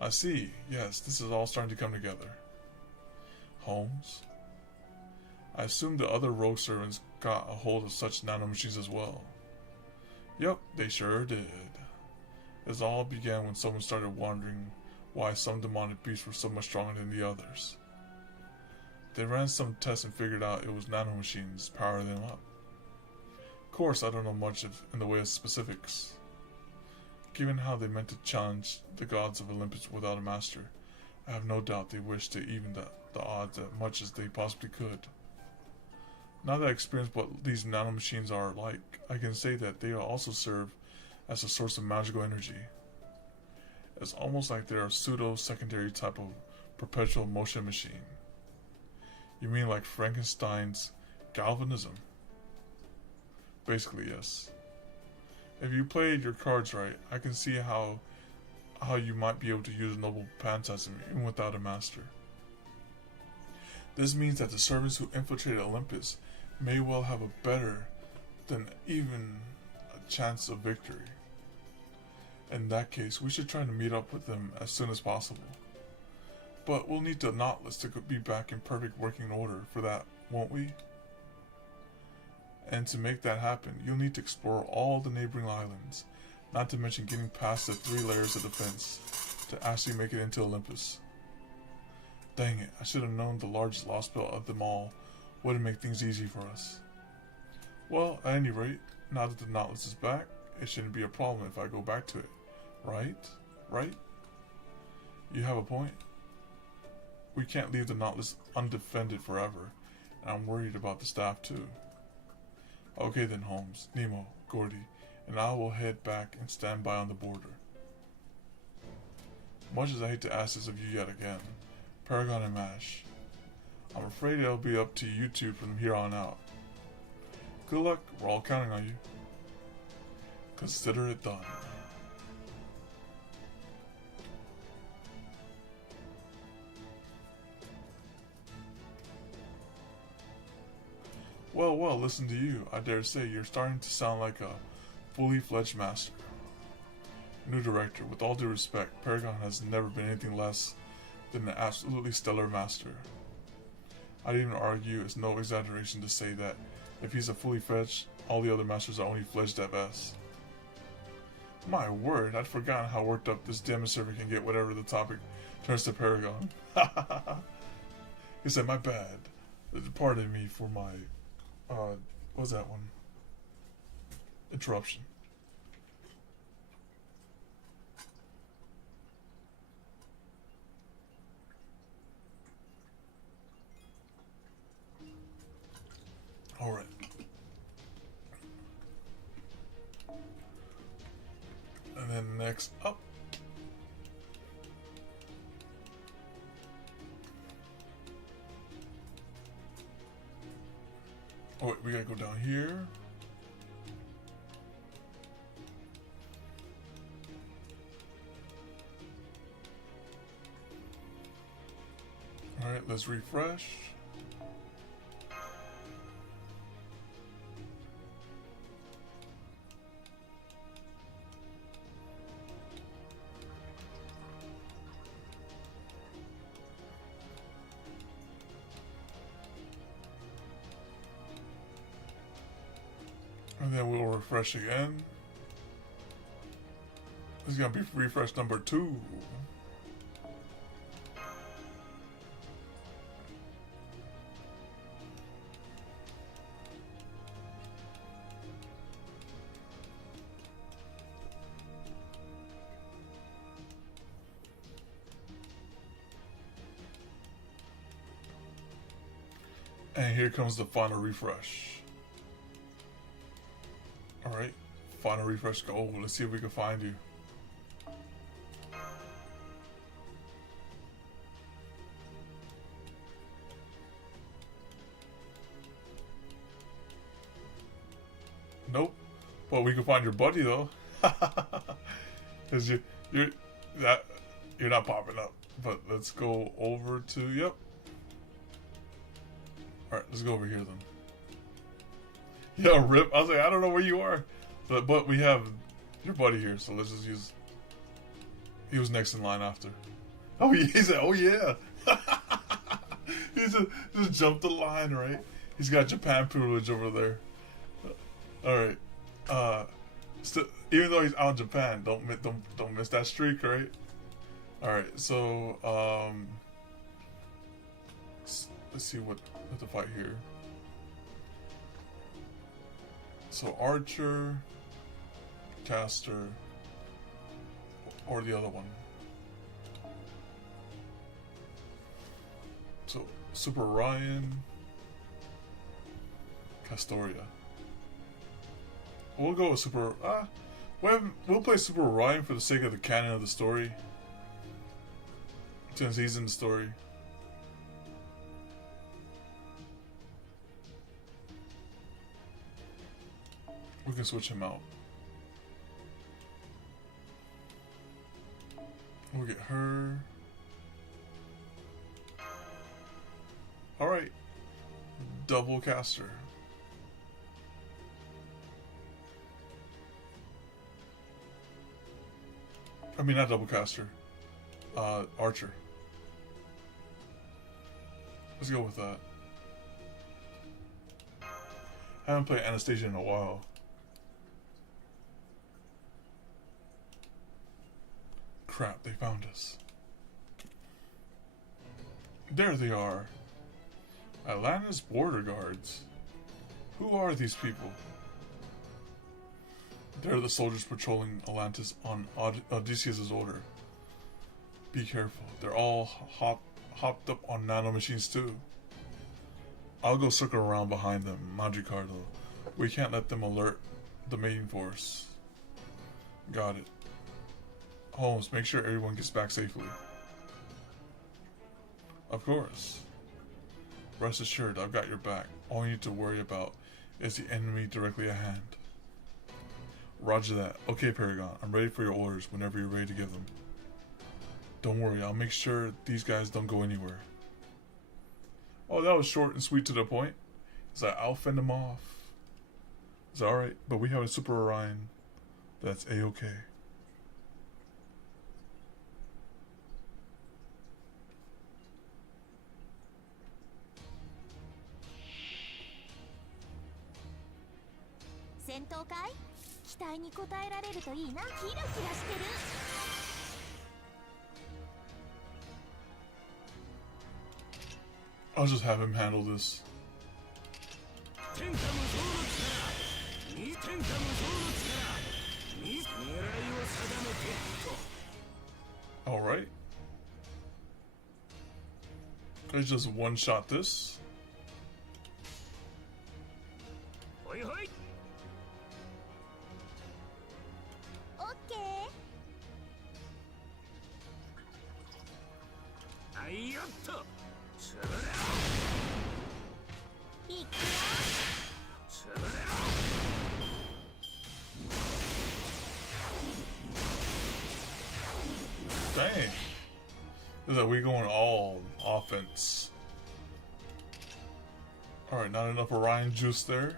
I see. Yes, this is all starting to come together. Holmes? I assume the other rogue servants got a hold of such nanomachines as well. Yep, they sure did. This all began when someone started wondering why some demonic beasts were so much stronger than the others. They ran some tests and figured out it was nanomachines powering them up. Of course, I don't know much in the way of specifics. Given how they meant to challenge the gods of Olympus without a master, I have no doubt they wished to even the odds as much as they possibly could. Now that I experienced what these nanomachines are like, I can say that they also serve as a source of magical energy. It's almost like they're a pseudo-secondary type of perpetual motion machine. You mean like Frankenstein's galvanism? Basically, yes. If you played your cards right, I can see how you might be able to use noble phantasm even without a master. This means that the servants who infiltrated Olympus may well have a better than even a chance of victory. In that case, we should try to meet up with them as soon as possible. But we'll need the Nautilus to be back in perfect working order for that, won't we? And to make that happen, you'll need to explore all the neighboring islands, not to mention getting past the 3 layers of defense to actually make it into Olympus. Dang it, I should have known the largest Lostbelt of them all wouldn't make things easy for us. Well, at any rate, now that the Nautilus is back, it shouldn't be a problem if I go back to it. Right? Right? You have a point. We can't leave the Nautilus undefended forever, and I'm worried about the staff too. Okay then, Holmes, Nemo, Gordy, and I will head back and stand by on the border. Much as I hate to ask this of you yet again, Paragon and MASH, I'm afraid it'll be up to you two from here on out. Good luck, we're all counting on you. Consider it done. Well, listen to you. I dare say you're starting to sound like a fully fledged master. New director, with all due respect, Paragon has never been anything less than an absolutely stellar master. I'd even argue it's no exaggeration to say that if he's a fully fledged, all the other masters are only fledged at best. My word, I'd forgotten how worked up this damn server can get whenever the topic turns to Paragon. He said, my bad. Pardon me for my, what was that one? Interruption. Alright. And then next up. Oh wait, we gotta go down here. Alright, let's refresh. And then we'll refresh again. This is gonna be refresh number 2. And here comes the final refresh. Alright, final refresh go. Let's see if we can find you. Nope. But we can find your buddy though. Cause you're not popping up. But let's go over to yep. Alright, let's go over here then. Yeah, Rip. I was like, I don't know where you are. But we have your buddy here, so let's just use... He was next in line after. Oh, he said, oh yeah. He just jumped the line, right? He's got Japan privilege over there. Alright. Even though he's out in Japan, don't miss that streak, right? Alright, so, let's see what to fight here. So Archer, Caster, or the other one. So Super Ryan, Castoria. We'll go with Super. We'll play Super Ryan for the sake of the canon of the story, since he's in the story. We can switch him out. We'll get her. Alright. Double caster. I mean, not double caster. Archer. Let's go with that. I haven't played Anastasia in a while. Crap, they found us. There they are. Atlantis border guards. Who are these people? They're the soldiers patrolling Atlantis on Odysseus' order. Be careful. They're all hopped up on nanomachines too. I'll go circle around behind them, Madricardo. We can't let them alert the main force. Got it. Holmes, make sure everyone gets back safely. Of course. Rest assured, I've got your back. All you need to worry about is the enemy directly at hand. Roger that. Okay, Paragon. I'm ready for your orders whenever you're ready to give them. Don't worry, I'll make sure these guys don't go anywhere. Oh, that was short and sweet to the point. It's like, I'll fend them off. It's alright, but we have a Super Orion. That's A-okay. I'll just have him handle this. Alright. Let's just one-shot this. Dang. Is that we going all offense? Alright, not enough Orion juice there.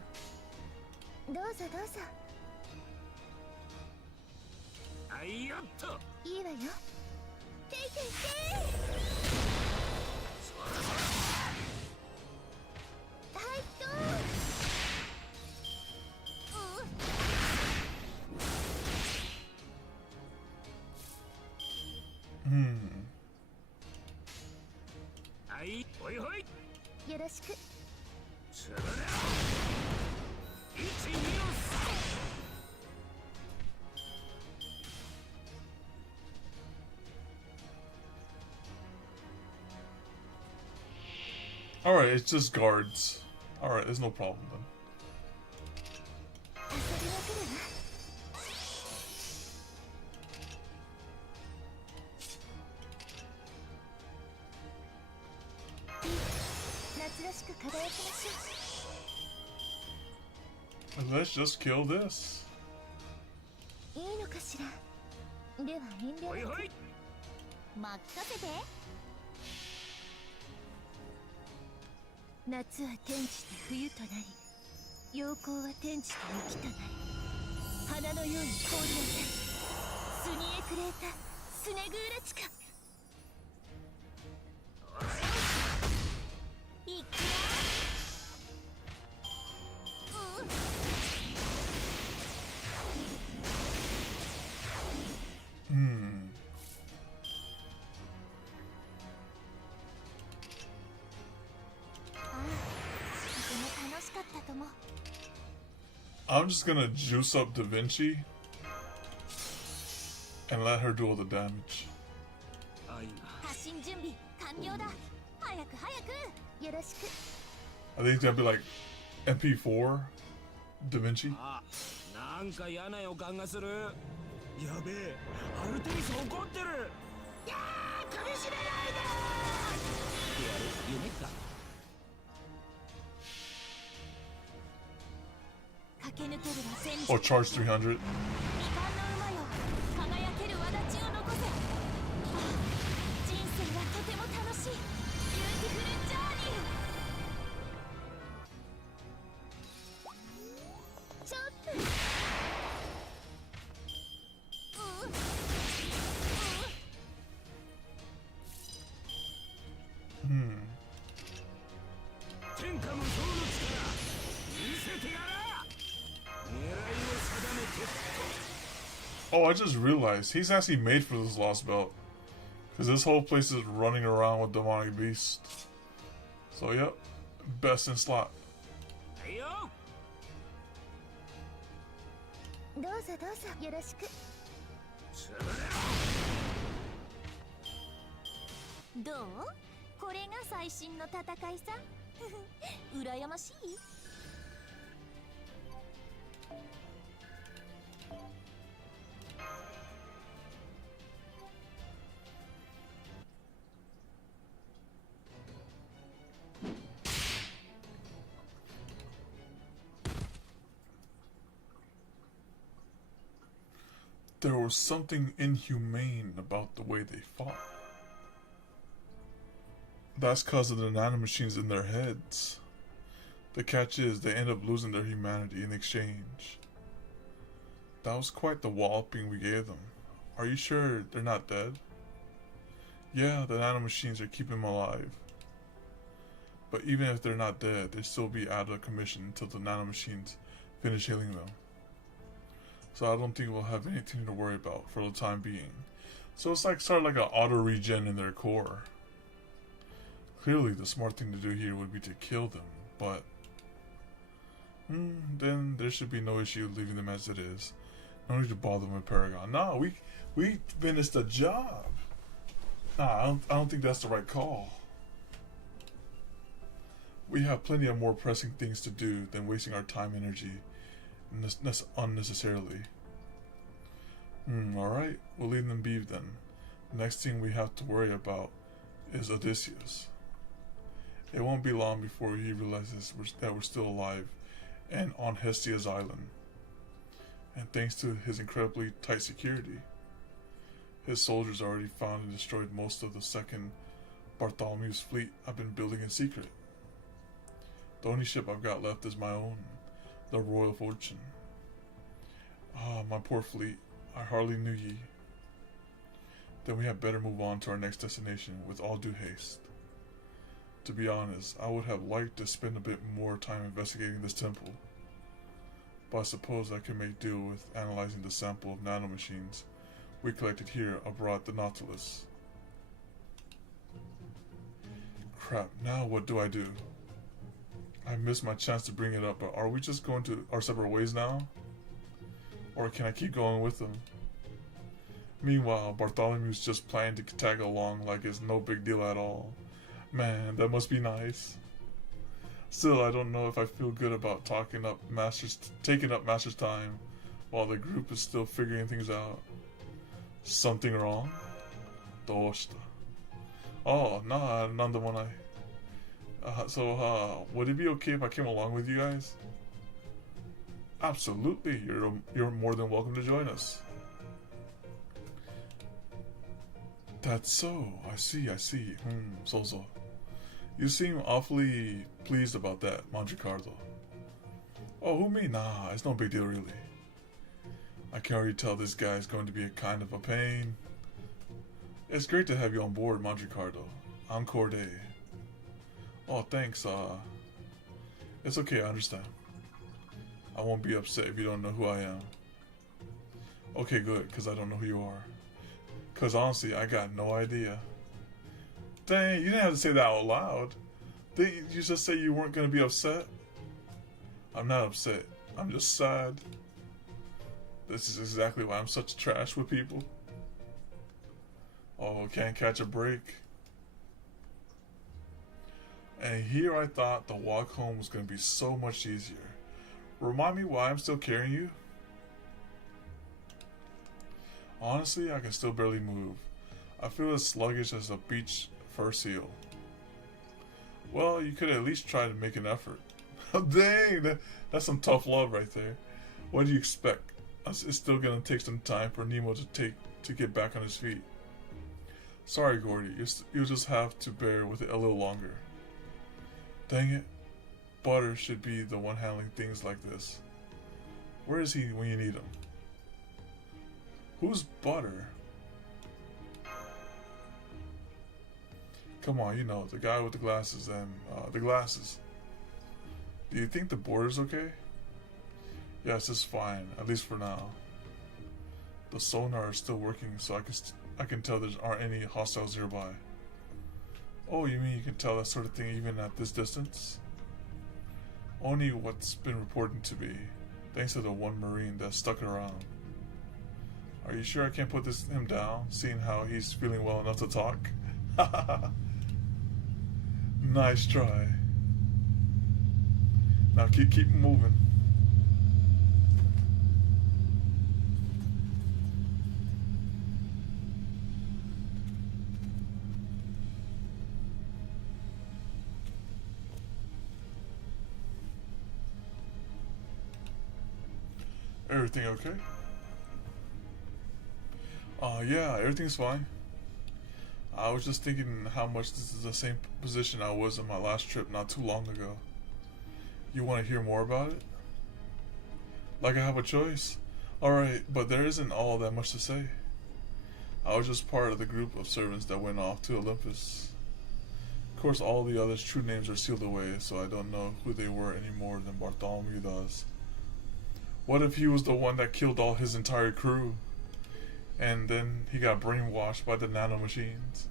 はいほいほいよろしく。つぶれ1、2をAlright, it's just guards. Alright, there's no problem then. 遊びに来るわ。夏らしく輝きましょ And let's just kill this. う。いいのかしら。では遠慮なくほいほい任せて。夏は転じて冬となり、陽光は転じて雪となり、花のように凍り当たり、スニエクレータスネグーラチカ。いくよ。Hmm. I'm just gonna juice up Da Vinci and let her do all the damage. 愛が発進準備完了だ。早く早く。よろしく。 I think it's gonna be like MP4 Da Vinci. あなんか嫌な予感がするやべえアルテミス怒ってるいやー首絞めないでやる夢か駆け抜けるは戦場。 Or charge 300. 未完の馬よ、輝ける轍を残せ。人生はとても楽しい。ビューティフルジャーニー。ちょっと。Hmm. 天下無双の力見せてやら狙いを定めて Oh, I just realized he's actually made for this Lost Belt. Because this whole place is running around with demonic beasts. So, yep. Best in slot. はいよどうぞどうぞよろしく。つぶれどう？これが最新の戦いさ。羨ましい。There was something inhumane about the way they fought. That's because of the nanomachines in their heads. The catch is they end up losing their humanity in exchange. That was quite the walloping we gave them. Are you sure they're not dead? Yeah, the nanomachines are keeping them alive. But even if they're not dead, they'd still be out of commission until the nanomachines finish healing them. So I don't think we'll have anything to worry about for the time being. So it's like sort of like an auto regen in their core. Clearly the smart thing to do here would be to kill them, but then there should be no issue leaving them as it is. No need to bother them with Paragon. Nah, we finished the job. Nah, I don't think that's the right call. We have plenty of more pressing things to do than wasting our time and energy unnecessarily. Alright, we'll leave them be then. The next thing we have to worry about is Odysseus. It won't be long before he realizes that we're still alive and on Hestia's island. And thanks to his incredibly tight security, his soldiers already found and destroyed most of the second Bartholomew's fleet I've been building in secret. The only ship I've got left is my own, the Royal Fortune. Ah, my poor fleet, I hardly knew ye. Then we had better move on to our next destination with all due haste. To be honest, I would have liked to spend a bit more time investigating this temple, but I suppose I can make do with analyzing the sample of nanomachines we collected here aboard the Nautilus. crap, now what do I do? I missed my chance to bring it up, but are we just going to our separate ways now? Or can I keep going with them? Meanwhile, Bartholomew's just planning to tag along like it's no big deal at all. Man, that must be nice. Still, I don't know if I feel good about taking up Master's time while the group is still figuring things out. Something wrong? Doshita. Oh, nah, none the one I... would it be okay if I came along with you guys? Absolutely, you're more than welcome to join us. That's so. I see. So. You seem awfully pleased about that, Montecarlo. Oh, who me? Nah, it's no big deal really. I can already tell this guy's going to be a kind of a pain. It's great to have you on board, Montecarlo. Encore day. Oh, thanks, it's okay, I understand. I won't be upset if you don't know who I am. Okay, good, because I don't know who you are. Because honestly, I got no idea. Dang, you didn't have to say that out loud. Didn't you just say you weren't going to be upset? I'm not upset. I'm just sad. This is exactly why I'm such trash with people. Oh, can't catch a break. And here I thought the walk home was going to be so much easier. Remind me why I'm still carrying you? Honestly, I can still barely move. I feel as sluggish as a beach fur seal. Well, you could at least try to make an effort. Dang, that's some tough love right there. What do you expect? It's still going to take some time for Nemo to get back on his feet. Sorry, Gordy. You'll just have to bear with it a little longer. Dang it. Butter should be the one handling things like this. Where is he when you need him? Who's Butter? Come on, you know, the guy with the glasses and the glasses. Do you think the border's okay? Yes, it's fine, at least for now. The sonar is still working, so I can tell there aren't any hostiles nearby. Oh, you mean you can tell that sort of thing even at this distance? Only what's been reported to me, thanks to the one Marine that stuck around. Are you sure I can't put him down, seeing how he's feeling well enough to talk? Nice try. Now keep moving. Everything okay? Yeah, everything's fine. I was just thinking how much this is the same position I was on my last trip not too long ago. You want to hear more about it? Like I have a choice? Alright, but there isn't all that much to say. I was just part of the group of servants that went off to Olympus. Of course, all the others' true names are sealed away, so I don't know who they were any more than Bartholomew does. What if he was the one that killed all his entire crew? And then he got brainwashed by the nanomachines?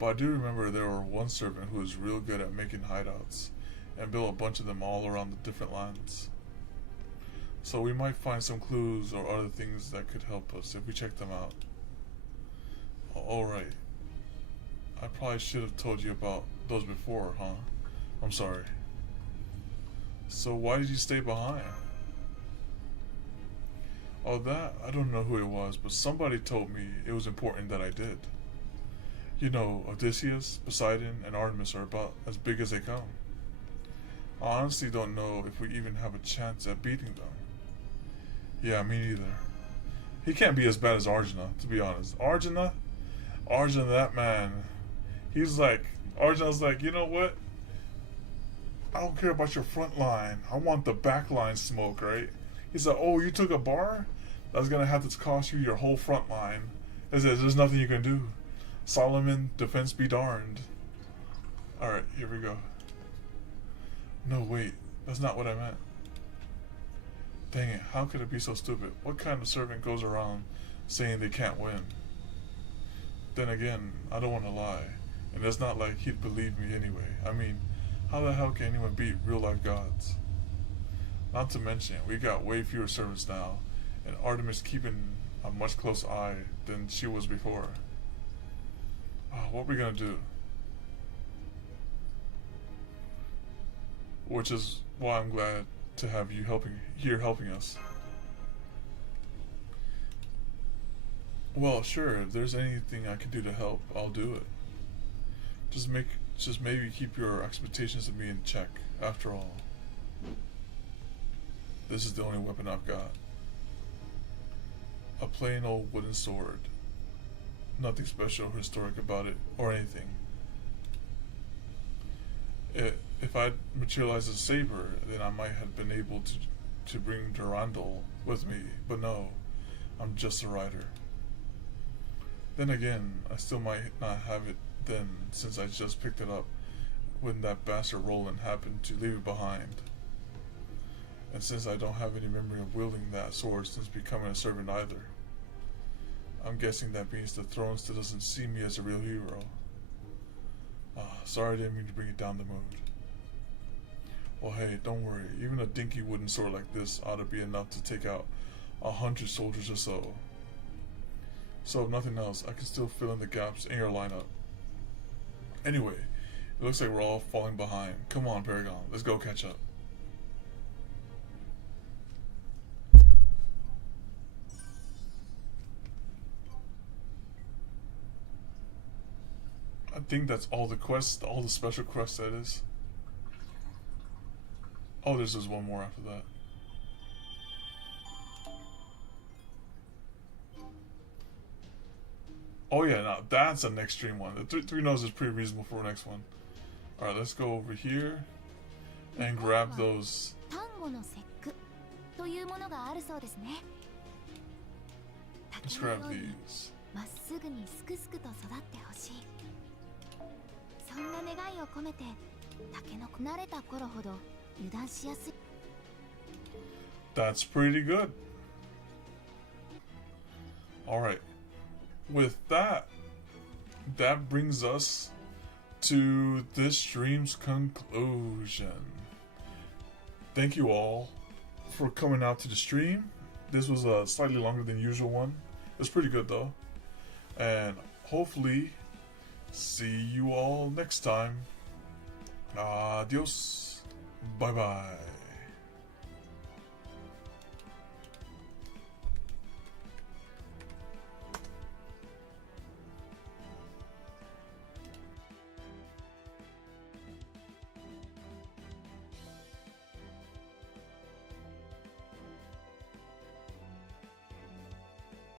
But I do remember there were one servant who was real good at making hideouts, and built a bunch of them all around the different lands. So we might find some clues or other things that could help us if we check them out. Alright. I probably should have told you about those before, huh? I'm sorry. So why did you stay behind? Oh, that? I don't know who it was, but somebody told me it was important that I did. You know, Odysseus, Poseidon, and Artemis are about as big as they come. I honestly don't know if we even have a chance at beating them. Yeah, me neither. He can't be as bad as Arjuna, to be honest. Arjuna, that man. Arjuna's like, you know what? I don't care about your front line. I want the back line smoke, right? He's like, oh, you took a bar? That's going to have to cost you your whole front line. He says, there's nothing you can do. Solomon, defense be darned. Alright, here we go. No, wait. That's not what I meant. Dang it, how could it be so stupid? What kind of servant goes around saying they can't win? Then again, I don't want to lie. And it's not like he'd believe me anyway. I mean, how the hell can anyone beat real-life gods? Not to mention, we got way fewer servants now, and Artemis keeping a much closer eye than she was before. Oh, what are we gonna do? Which is why I'm glad to have you helping us. Well, sure, if there's anything I can do to help, I'll do it. Just maybe keep your expectations of me in check. After all, this is the only weapon I've got. A plain old wooden sword. Nothing special or historic about it, or anything. If I'd materialized a saber, then I might have been able to bring Durandal with me, but no, I'm just a rider. Then again, I still might not have it then, since I just picked it up when that bastard Roland happened to leave it behind. And since I don't have any memory of wielding that sword since becoming a servant either. I'm guessing that means the throne still doesn't see me as a real hero. Sorry I didn't mean to bring it down the mood. Well, hey, don't worry. Even a dinky wooden sword like this ought to be enough to take out 100 soldiers or so. So if nothing else, I can still fill in the gaps in your lineup. Anyway, it looks like we're all falling behind. Come on, Paragon, let's go catch up. I think that's all the quests, all the special quests that is. Oh, there's just one more after that. Oh yeah, now that's an extreme one. The three noses is pretty reasonable for the next one. Alright, let's go over here and grab those. Let's grab these. まっすぐにすくすくと育ってほしい。そんな願いを込めて、タケノコ慣れた頃ほど油断しやすい。That's pretty good. Alright. With that, that brings us to this stream's conclusion. Thank you all for coming out to the stream. This was a slightly longer than usual one. It was pretty good though. And hopefully see you all next time. Adios. Bye bye.